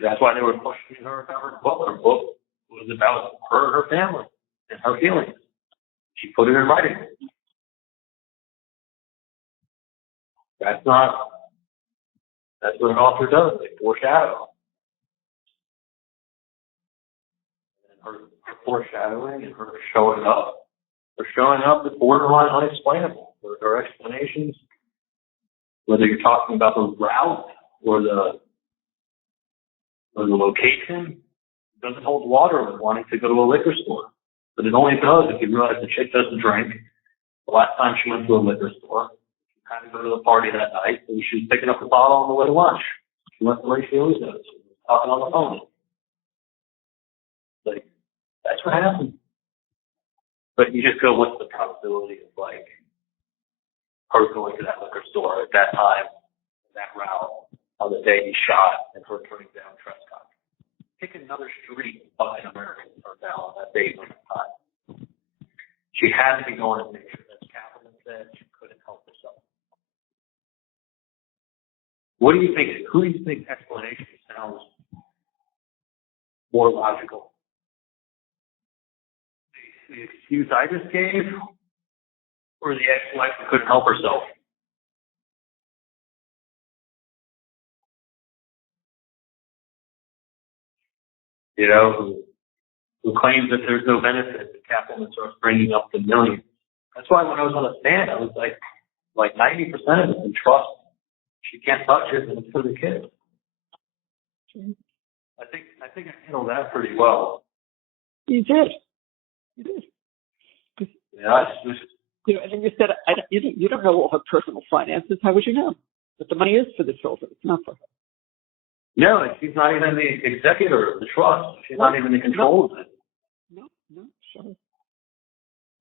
That's why they were questioning her about her book. Her book was about her and her family and her feelings. She put it in writing. That's what an author does. They foreshadow. And her foreshadowing and her showing up. Her showing up is borderline unexplainable. Her explanations, whether you're talking about the route or the location, doesn't hold water with wanting to go to a liquor store. But it only does if you realize the chick doesn't drink. The last time she went to a liquor store, she had to go to the party that night, and she was picking up the bottle on the way to lunch. She went the way she always does, talking on the phone. Like, that's what happened. But you just go, what's the probability of, like, personally to that liquor store at that time, that route, on the day he shot, and her turning down Trescott. Pick another street fucking American turned down on that date at the time. She had to be going to make sure, as Kaplan said, she couldn't help herself. What do you think? Who do you think explanation sounds more logical? The excuse I just gave, or the ex-wife who couldn't help herself? You know, who claims that there's no benefit to Kaplan and starts bringing up the millions. That's why when I was on the stand, I was like 90% of it in trust. She can't touch it, and it's for the kids. I think I handled that pretty well. You did. Yeah, and then you said, you don't know all her personal finances. How would you know? But the money is for the children. It's not for her. No, she's not even the executor of the trust. She's not even in control of it. No, sure.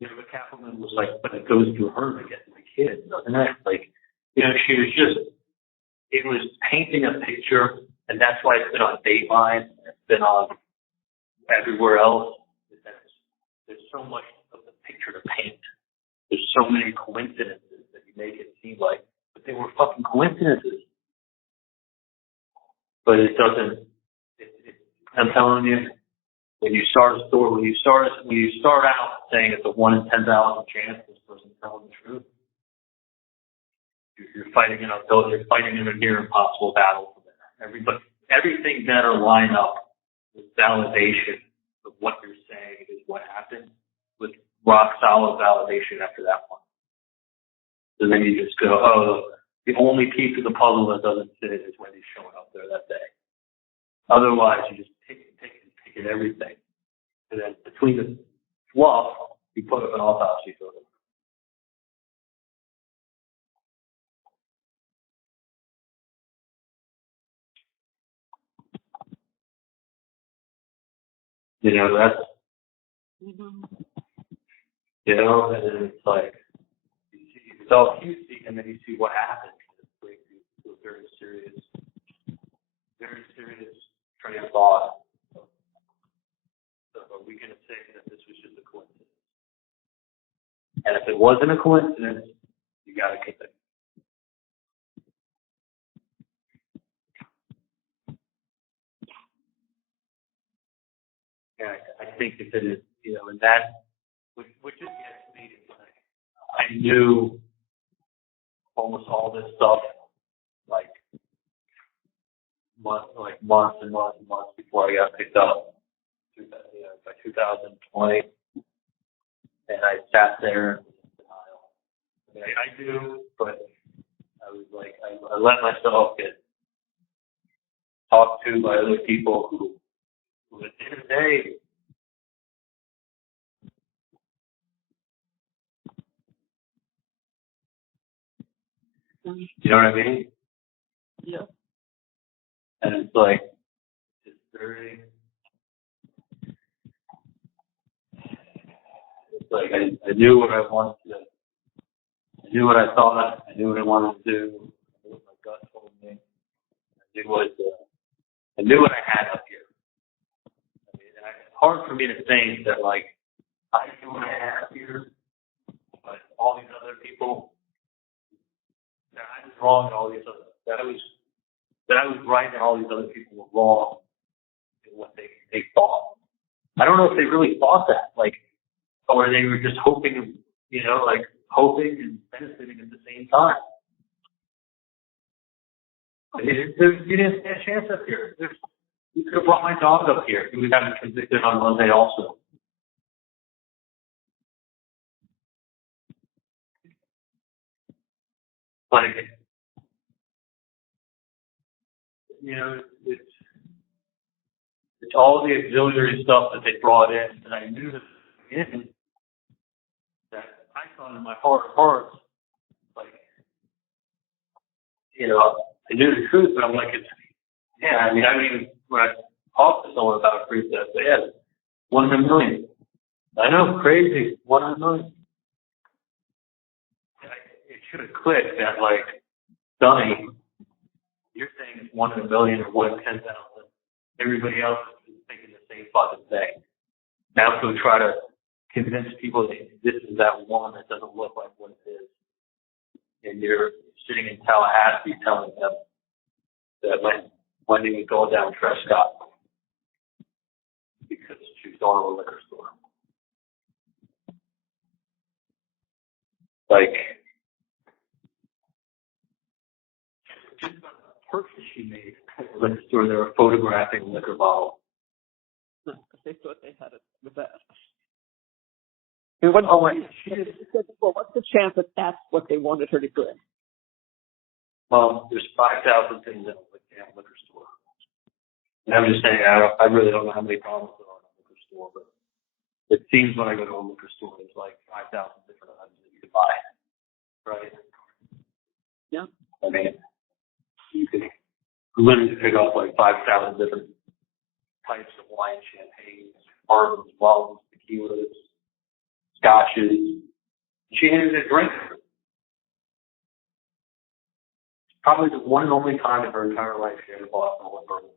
You know, but Kaplan was like, but it goes through her to get to the kids, doesn't it? Like, you know, she was just, it was painting a picture, and that's why it's been on Dateline, it's been on everywhere else. There's so much of the picture to paint. There's so many coincidences that you make it seem like, but they were fucking coincidences. But it doesn't. I'm telling you, when you start a story, when you start out saying it's a 1 in 10,000 chance this person's telling the truth, you're fighting in a near impossible battle for that. Everything better line up with validation of what you're saying is what happened, with rock solid validation after that one. So then you just go, oh, the only piece of the puzzle that doesn't fit is Wendy's showing up there that day. Otherwise, you just pick at everything. And then between the fluff, you put up an autopsy photo. You know, that's, you know, and then it's like, it's all cutesy, and then you see what happens. It brings you to a very serious train of thought. So are we going to say that this was just a coincidence? And if it wasn't a coincidence, you got to kick it. And I think if it is, you know, and that, which just gets me to like, I knew almost all this stuff like months and months and months before I got picked up. You know, by 2020, and I sat there in denial. I mean, I do, but I was like, I let myself get talked to by other people who at the end of the day, you know what I mean? Yeah. And it's like, it's very, it's like I knew what I wanted to, I knew what I thought, I knew what I wanted to do, I knew what my gut told me, I knew what I had up here. I mean, and it's hard for me to think that, like, I knew what I had up here, but all these other people, that I was wrong and all these other, that I was right and all these other people were wrong in what they thought. I don't know if they really thought that, like, or they were just hoping, you know, like hoping and benefiting at the same time. I mean, you didn't stand a chance up here. You could have brought my dog up here. He would have been convicted on Monday also. Like, you know, it's all the auxiliary stuff that they brought in, and I knew that I thought in my heart of hearts, like, you know, I knew the truth, but I'm like, I mean, when I talked to someone about a free test, they had 1 in a million. I know, crazy, 1 in a million. It should have clicked that, like, Sonny, you're saying it's 1 in a million or 1 in 10,000. Everybody else is thinking the same fucking thing. Now go try to convince people that this is that one that doesn't look like what it is. And you're sitting in Tallahassee telling them that Wendi was going down Prescott because she was going to a liquor store. Like, just about the purchase she made at the liquor store, they were photographing liquor bottle. They thought they had it with that. I mean, what's the chance that that's what they wanted her to do? Well, there's 5,000 things in a damn liquor store. And I'm just saying, I really don't know how many problems there are in a liquor store, but it seems when I go to a liquor store, there's like 5,000 different items that you can buy, right? Yeah. I mean, you can literally pick up like 5,000 different types of wine, champagne, bourbons, wines, tequilas, scotches. She ended a drink. Probably the one and only time in her entire life she ever bought a Bullet Burbon.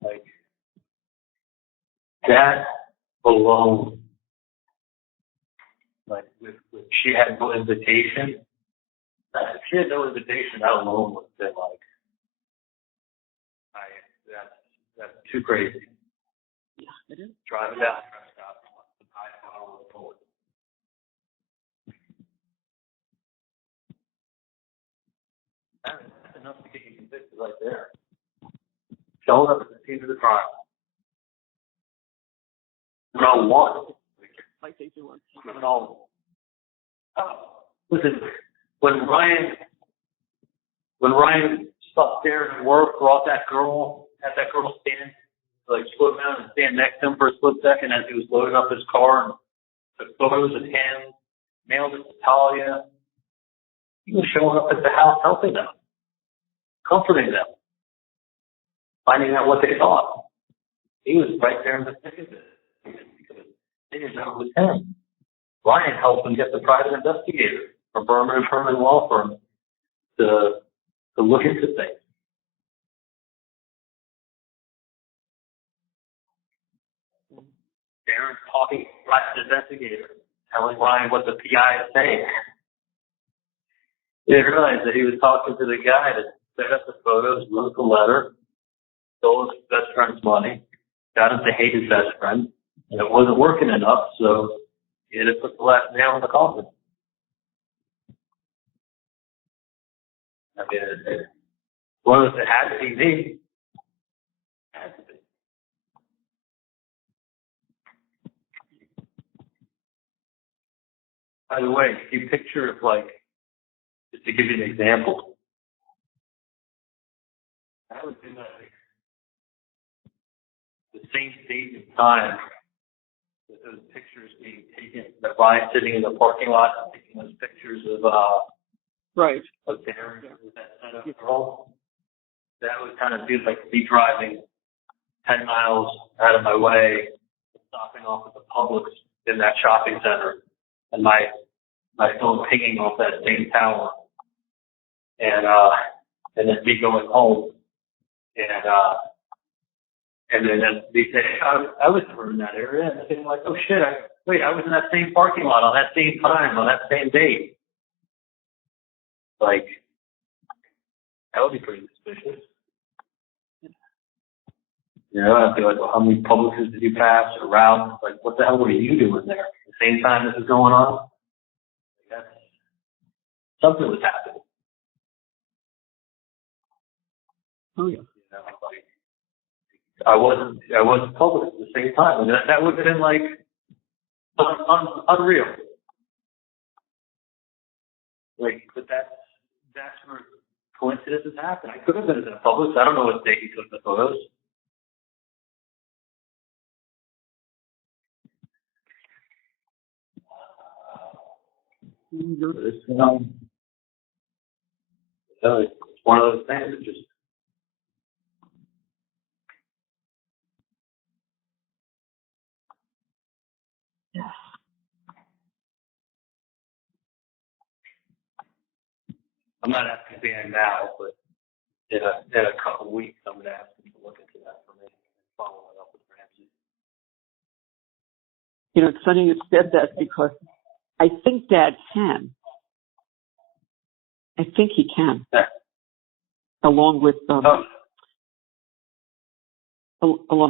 Like, that alone, like, if she had no invitation, if she had no invitation, that alone would have been like, that's too crazy. Yeah, it is. Driving down Prescott with the high power of the bullet. That's enough to get you convicted right there. Showing up at the scene of the crime. One-on-one. Like they do on TV. Criminal. Oh, listen, when Ryan stopped there at work, brought that girl, had that girl stand, like slow down and stand next to him for a split second as he was loading up his car and took photos of him, mailed it to Talia. He was showing up at the house helping them, comforting them, finding out what they thought. He was right there in the thick of it because they didn't know it was him. Ryan helped them get the private investigator from Berman and Herman Law Firm to look into things. Darren's talking to the private investigator, telling Ryan what the PI is saying. He didn't realize that he was talking to the guy that set up the photos, wrote the letter, stole his best friend's money, got him to hate his best friend, and it wasn't working enough, so he had to put the last nail in the coffin. I mean, one of us, it had to be me. It had to be. By the way, if you picture, like, just to give you an example, that was in the same date and time that those pictures being taken, that Ryan sitting in the parking lot taking those pictures of right. Of Darren with that set up girl. That would kind of be like me driving 10 miles out of my way, stopping off at the Publix in that shopping center, and my phone pinging off that same tower, and then me going home, and then they say, I was never in that area, and they're like, oh shit, I was in that same parking lot on that same time, on that same date. Like, that would be pretty suspicious. You know, I'd be like, well, how many Publixes did you pass or route? Like, what the hell were you doing there at the same time this is going on? Like, something was happening. Oh yeah. You know, like, I wasn't Publix at the same time. And that would have been like unreal. Like, but that's where coincidences happen. I could have been in Publix. I don't know what date he took the photos. It's one of those things that just I'm not asking Dan now, but in a couple of weeks, I'm going to ask him to look into that for me and follow it up with Ramsey. You know, it's funny you said that because I think Dad can. I think he can. Yeah. Along with along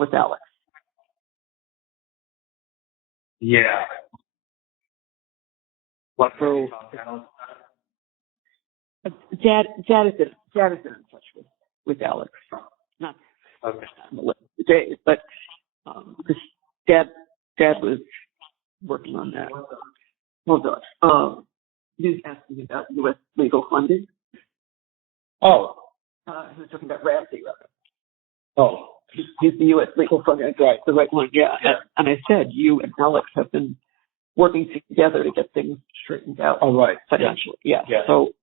with Alex. Yeah. What So Dad is in touch with Alex. Not okay. today, but because Dad was working on that. Hold on. He was asking about U.S. legal funding. Oh. He was talking about Ramsey, rather. Oh. He's the U.S. legal funding, right? The right one, yeah. And I said, you and Alex have been working together to get things straightened out. Oh, right. Financially, yeah. Yeah. So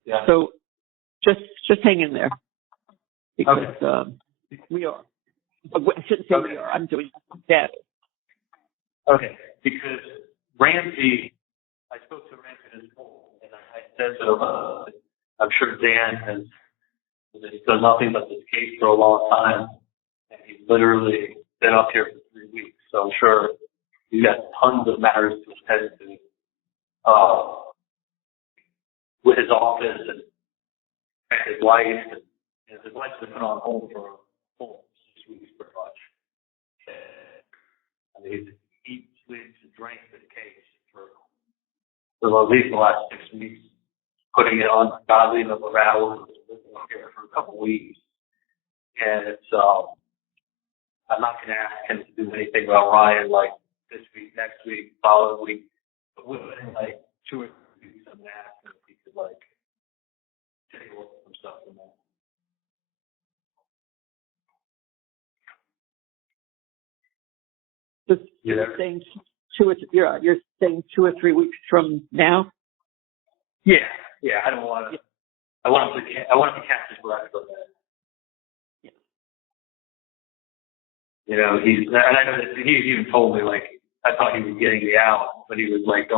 just hang in there because we are. I shouldn't say we are. I'm doing that. Okay, because Ramsey, I spoke to Ramsey this morning, and I said to him, I'm sure Dan has done nothing but this case for a long time, and he's literally been up here for 3 weeks, so I'm sure he's got tons of matters to attend to with his office and his wife, and his wife's been put on hold for 6 weeks pretty much. I mean, he's eaten, sleeps, and drank this case for at least the last 6 weeks, putting it on godly number of hours, living up here for a couple of weeks. And it's, I'm not going to ask him to do anything about Ryan like this week, next week, following week, but within like 2 or 3 weeks, I'm going to ask him if he could like take a look at some stuff from that. You're saying you're saying 2 or 3 weeks from now? Yeah. I don't want to. I want him to catch his breath for that. Yeah. You know, and I know that he even told me like I thought he was getting me out, but he was like,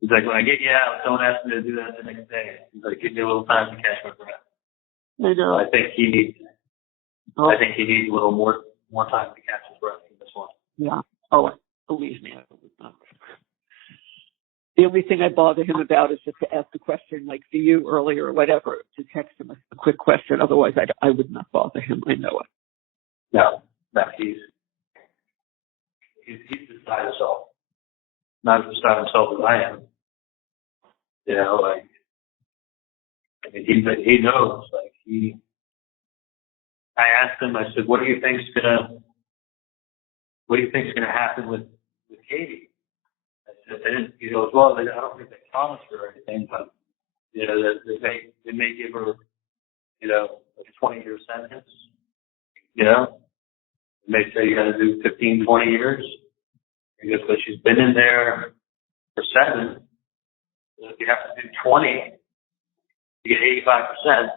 he's like, when I get you out, don't ask me to do that the next day. He's like, give me a little time to catch my breath. I know. I think he needs a little more time to catch his breath in this one. Yeah. Oh, believe me, I would not. The only thing I bother him about is just to ask a question like to you earlier or whatever, to text him a quick question. Otherwise, I would not bother him. I know it. No, he's beside himself. Not as beside himself as I am. You know, like, I mean, he knows. Like, I asked him, I said, what do you think's gonna happen with Katie? I said, he goes, well, I don't think they promised her anything, but, you know, they may give her, you know, like a 20-year sentence, you know. They may say you got to do 15, 20 years. He goes, but she's been in there for 7. If you have to do 20, you get 85%.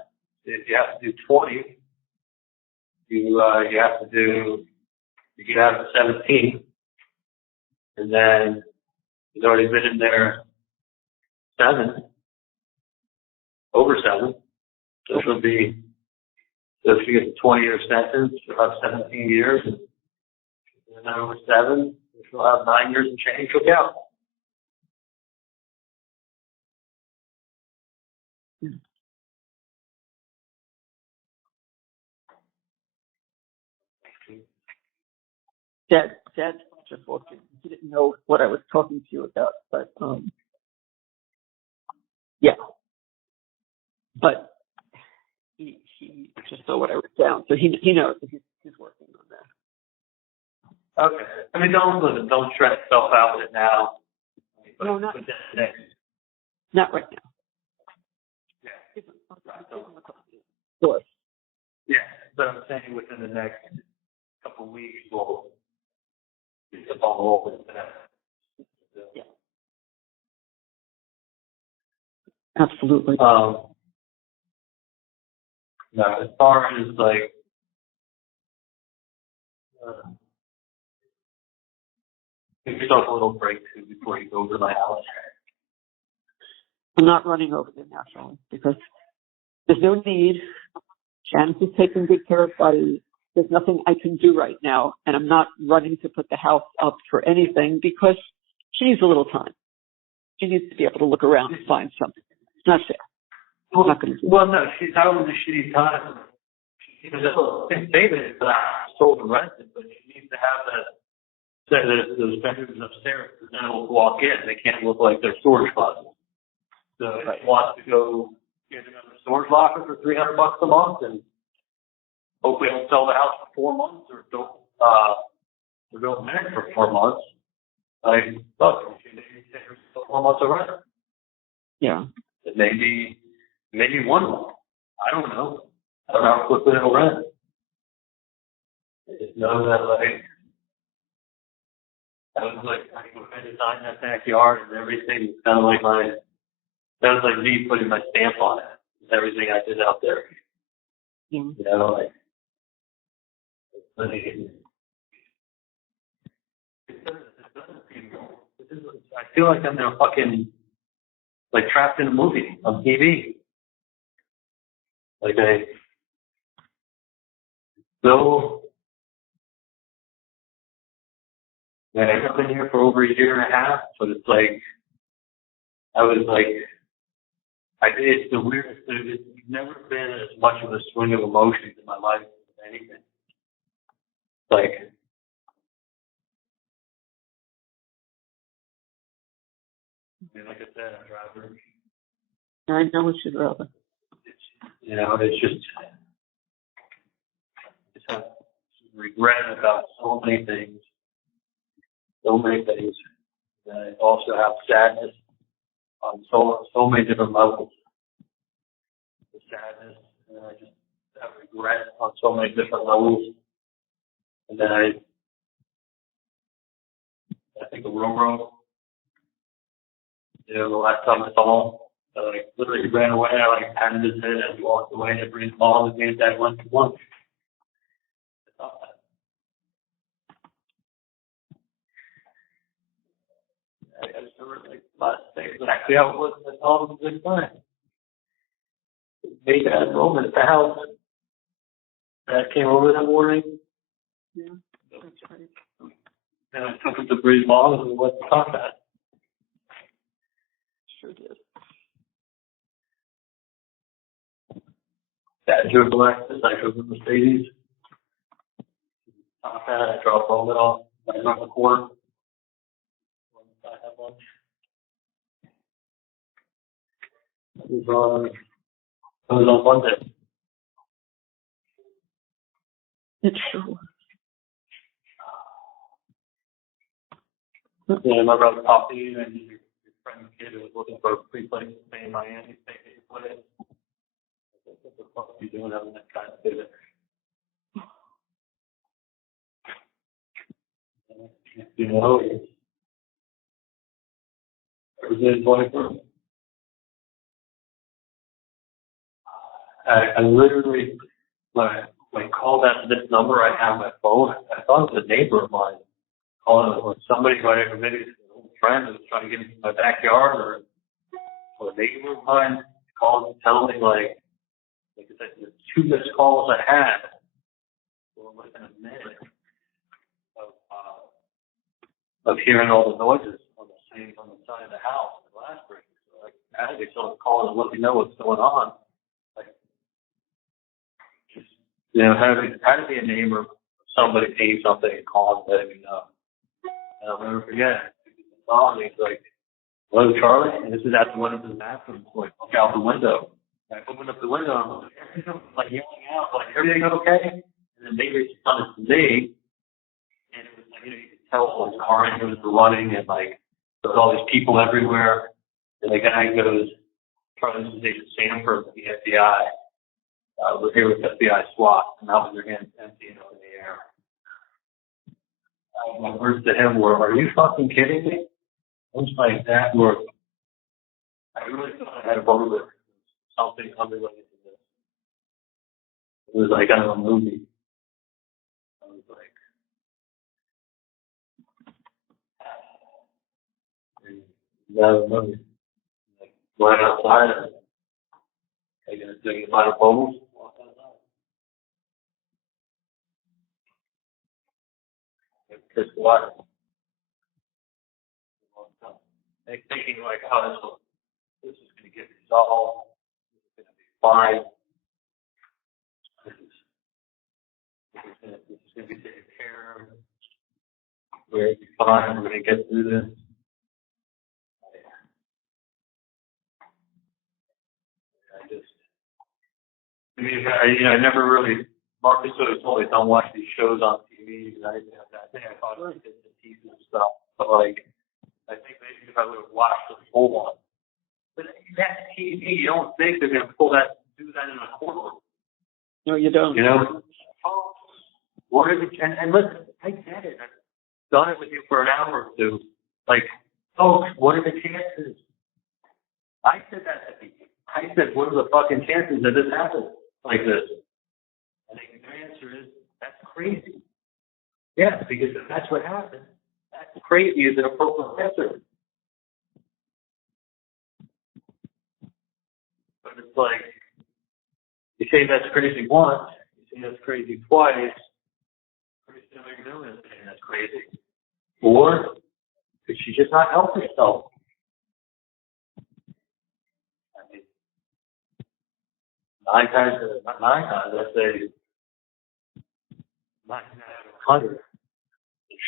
If you have to do 20, you get out at 17, and then he's already been in there 7, over 7. So if she gets a 20-year sentence, she'll have 17 years, and then over 7, she'll have 9 years and change. She'll count. Dad just walked in. He didn't know what I was talking to you about, but yeah. But he just saw what I wrote down, so he knows that he's working on that. Okay. I mean, don't stress yourself out with it now. No, not right now. Yeah. Give him a call. Sure. Yeah, but I'm saying within the next couple of weeks, we'll get the ball rolling. Yeah. Absolutely. Now, as far as like, give yourself a little break too before you go over to my house. I'm not running over there now, Charlie, because There's no need. Janice is taking good care of Buddy. There's nothing I can do right now, and I'm not running to put the house up for anything because she needs a little time. She needs to be able to look around and find something. It's not fair. I'm not going to do Well, no, she's having a shitty time. She can just say that sold and rented, but she needs to have those bedrooms upstairs. And then will walk in. They can't look like they're storage closets. So if she wants to go get another storage locker for $300 a month, and hopefully don't sell the house for 4 months, or don't rent for 4 months. Like, look, she needs to take 4 months of rent. Yeah. It maybe 1 month. I don't know. I don't know how quickly it'll rent. I just know that, like, I designed that backyard and everything. It's kind of like that was like me putting my stamp on it. Everything I did out there. Yeah. You know, like, I feel like I'm in a fucking, like, trapped in a movie on TV. Like, I've been here for over a year and a half, but it's like, it's the weirdest, it's never been as much of a swing of emotions in my life as anything. Like, like I said, I'd rather. I know what you'd rather. You know, it's just have regret about so many things. And I also have sadness on so many different levels. The sadness, and I just have regret on so many different levels. And then I think of Roro, you know, the last time I saw him, I literally ran away. I patted his head as he walked away and bring his mom and gave that lunch to lunch. I just remember last day exactly how it was. I thought it was a good time. Made that moment at the house. Dad came over that morning. Yeah, that's right. And I took him to Breeze Mall and we went to talk that. Sure did. Dad drove the Lexus, I drove the Mercedes. Top hat, I dropped all of it off. I dropped the corner. I had lunch. It was on Monday. It sure was. Yeah, my brother talked to you and your friend's kid who was looking for a free place to stay in Miami, stay at your place. What the fuck are you doing having that kind of visit? You know, everything's going through. I literally, when I called out this number I have on my phone, I thought it was a neighbor of mine calling or somebody, maybe an old friend who was trying to get into my backyard, or a neighbor of mine called and telling me, like I said, the 2 missed calls I had were within a minute of hearing all the noises on the side of the house, the glass breaking. So, I had to get someone to call and let me know what's going on. You know, had to be a neighbor, somebody paying something and calling and letting me know. And I'll never forget. He called me, he's like, "Hello, Charlie?" And this is after I went into the bathroom, like, look out the window. And I opened up the window and I'm like yelling out, like, "Everything okay?" And the neighbor responded to me, and it was like, you know, you could tell like car engines were running and like there was all these people everywhere. And the guy goes, "Charlie, this is Agent Sanford from the FBI. We're here with FBI SWAT," and that was their hands empty and up in the air. My words to him were, "Are you fucking kidding me?" Those like that were, I really thought I had a bummer with something unrelated to this. It was like out of a movie. I was like, out of a movie. Like, went outside and Are you going to do a lot of bubbles? Just water. They're thinking like, oh, this is going to get resolved. This is going to be fine. This is going to be taken care of. We're going to be fine. We're going to get through this. I never really, Marcus always told me don't watch these shows on TV. And I think I thought it was bits and pieces and stuff. But like, I think maybe if I would have watched the full one. But that's TV. You don't think they're going to do that in a courtroom. No, you don't. You know? What is it? And listen, I get it. I've done it with you for an hour or two. Like, folks, what are the chances? I said that at the beginning. I said, what are the fucking chances that this happens like this? And the answer is, that's crazy. Yeah, because if that's what happened, that's crazy is an appropriate answer. But it's like, you say that's crazy once, you say that's crazy twice, pretty soon you're doing it saying that's crazy. Or could she just not help herself? I mean, nine times, let's say 9 out of 100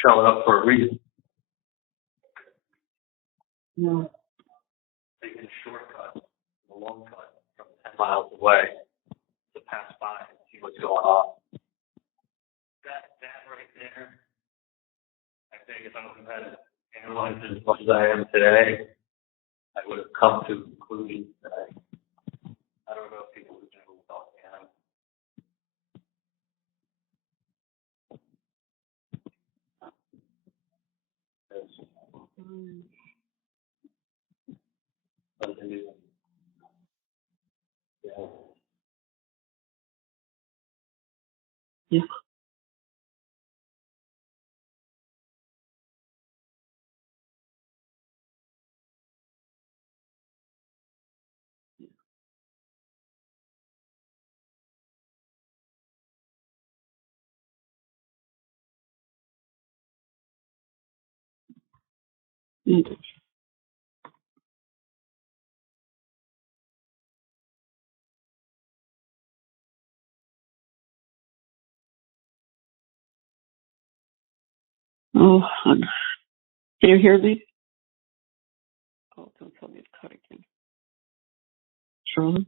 showing up for a reason. No. Taking a shortcut, a long cut from 10 miles away to pass by and see what's going on. That right there, I think if I would have had analyzed it as much as I am today, I would have come to conclusions that I don't know if people would never thought they had. Yeah. Mm. Oh, hon. Can you hear me? Oh, don't tell me to cut again. Shirley?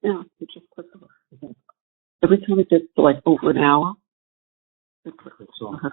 Yeah, you just click over. Every time it gets to like over an hour, you click over.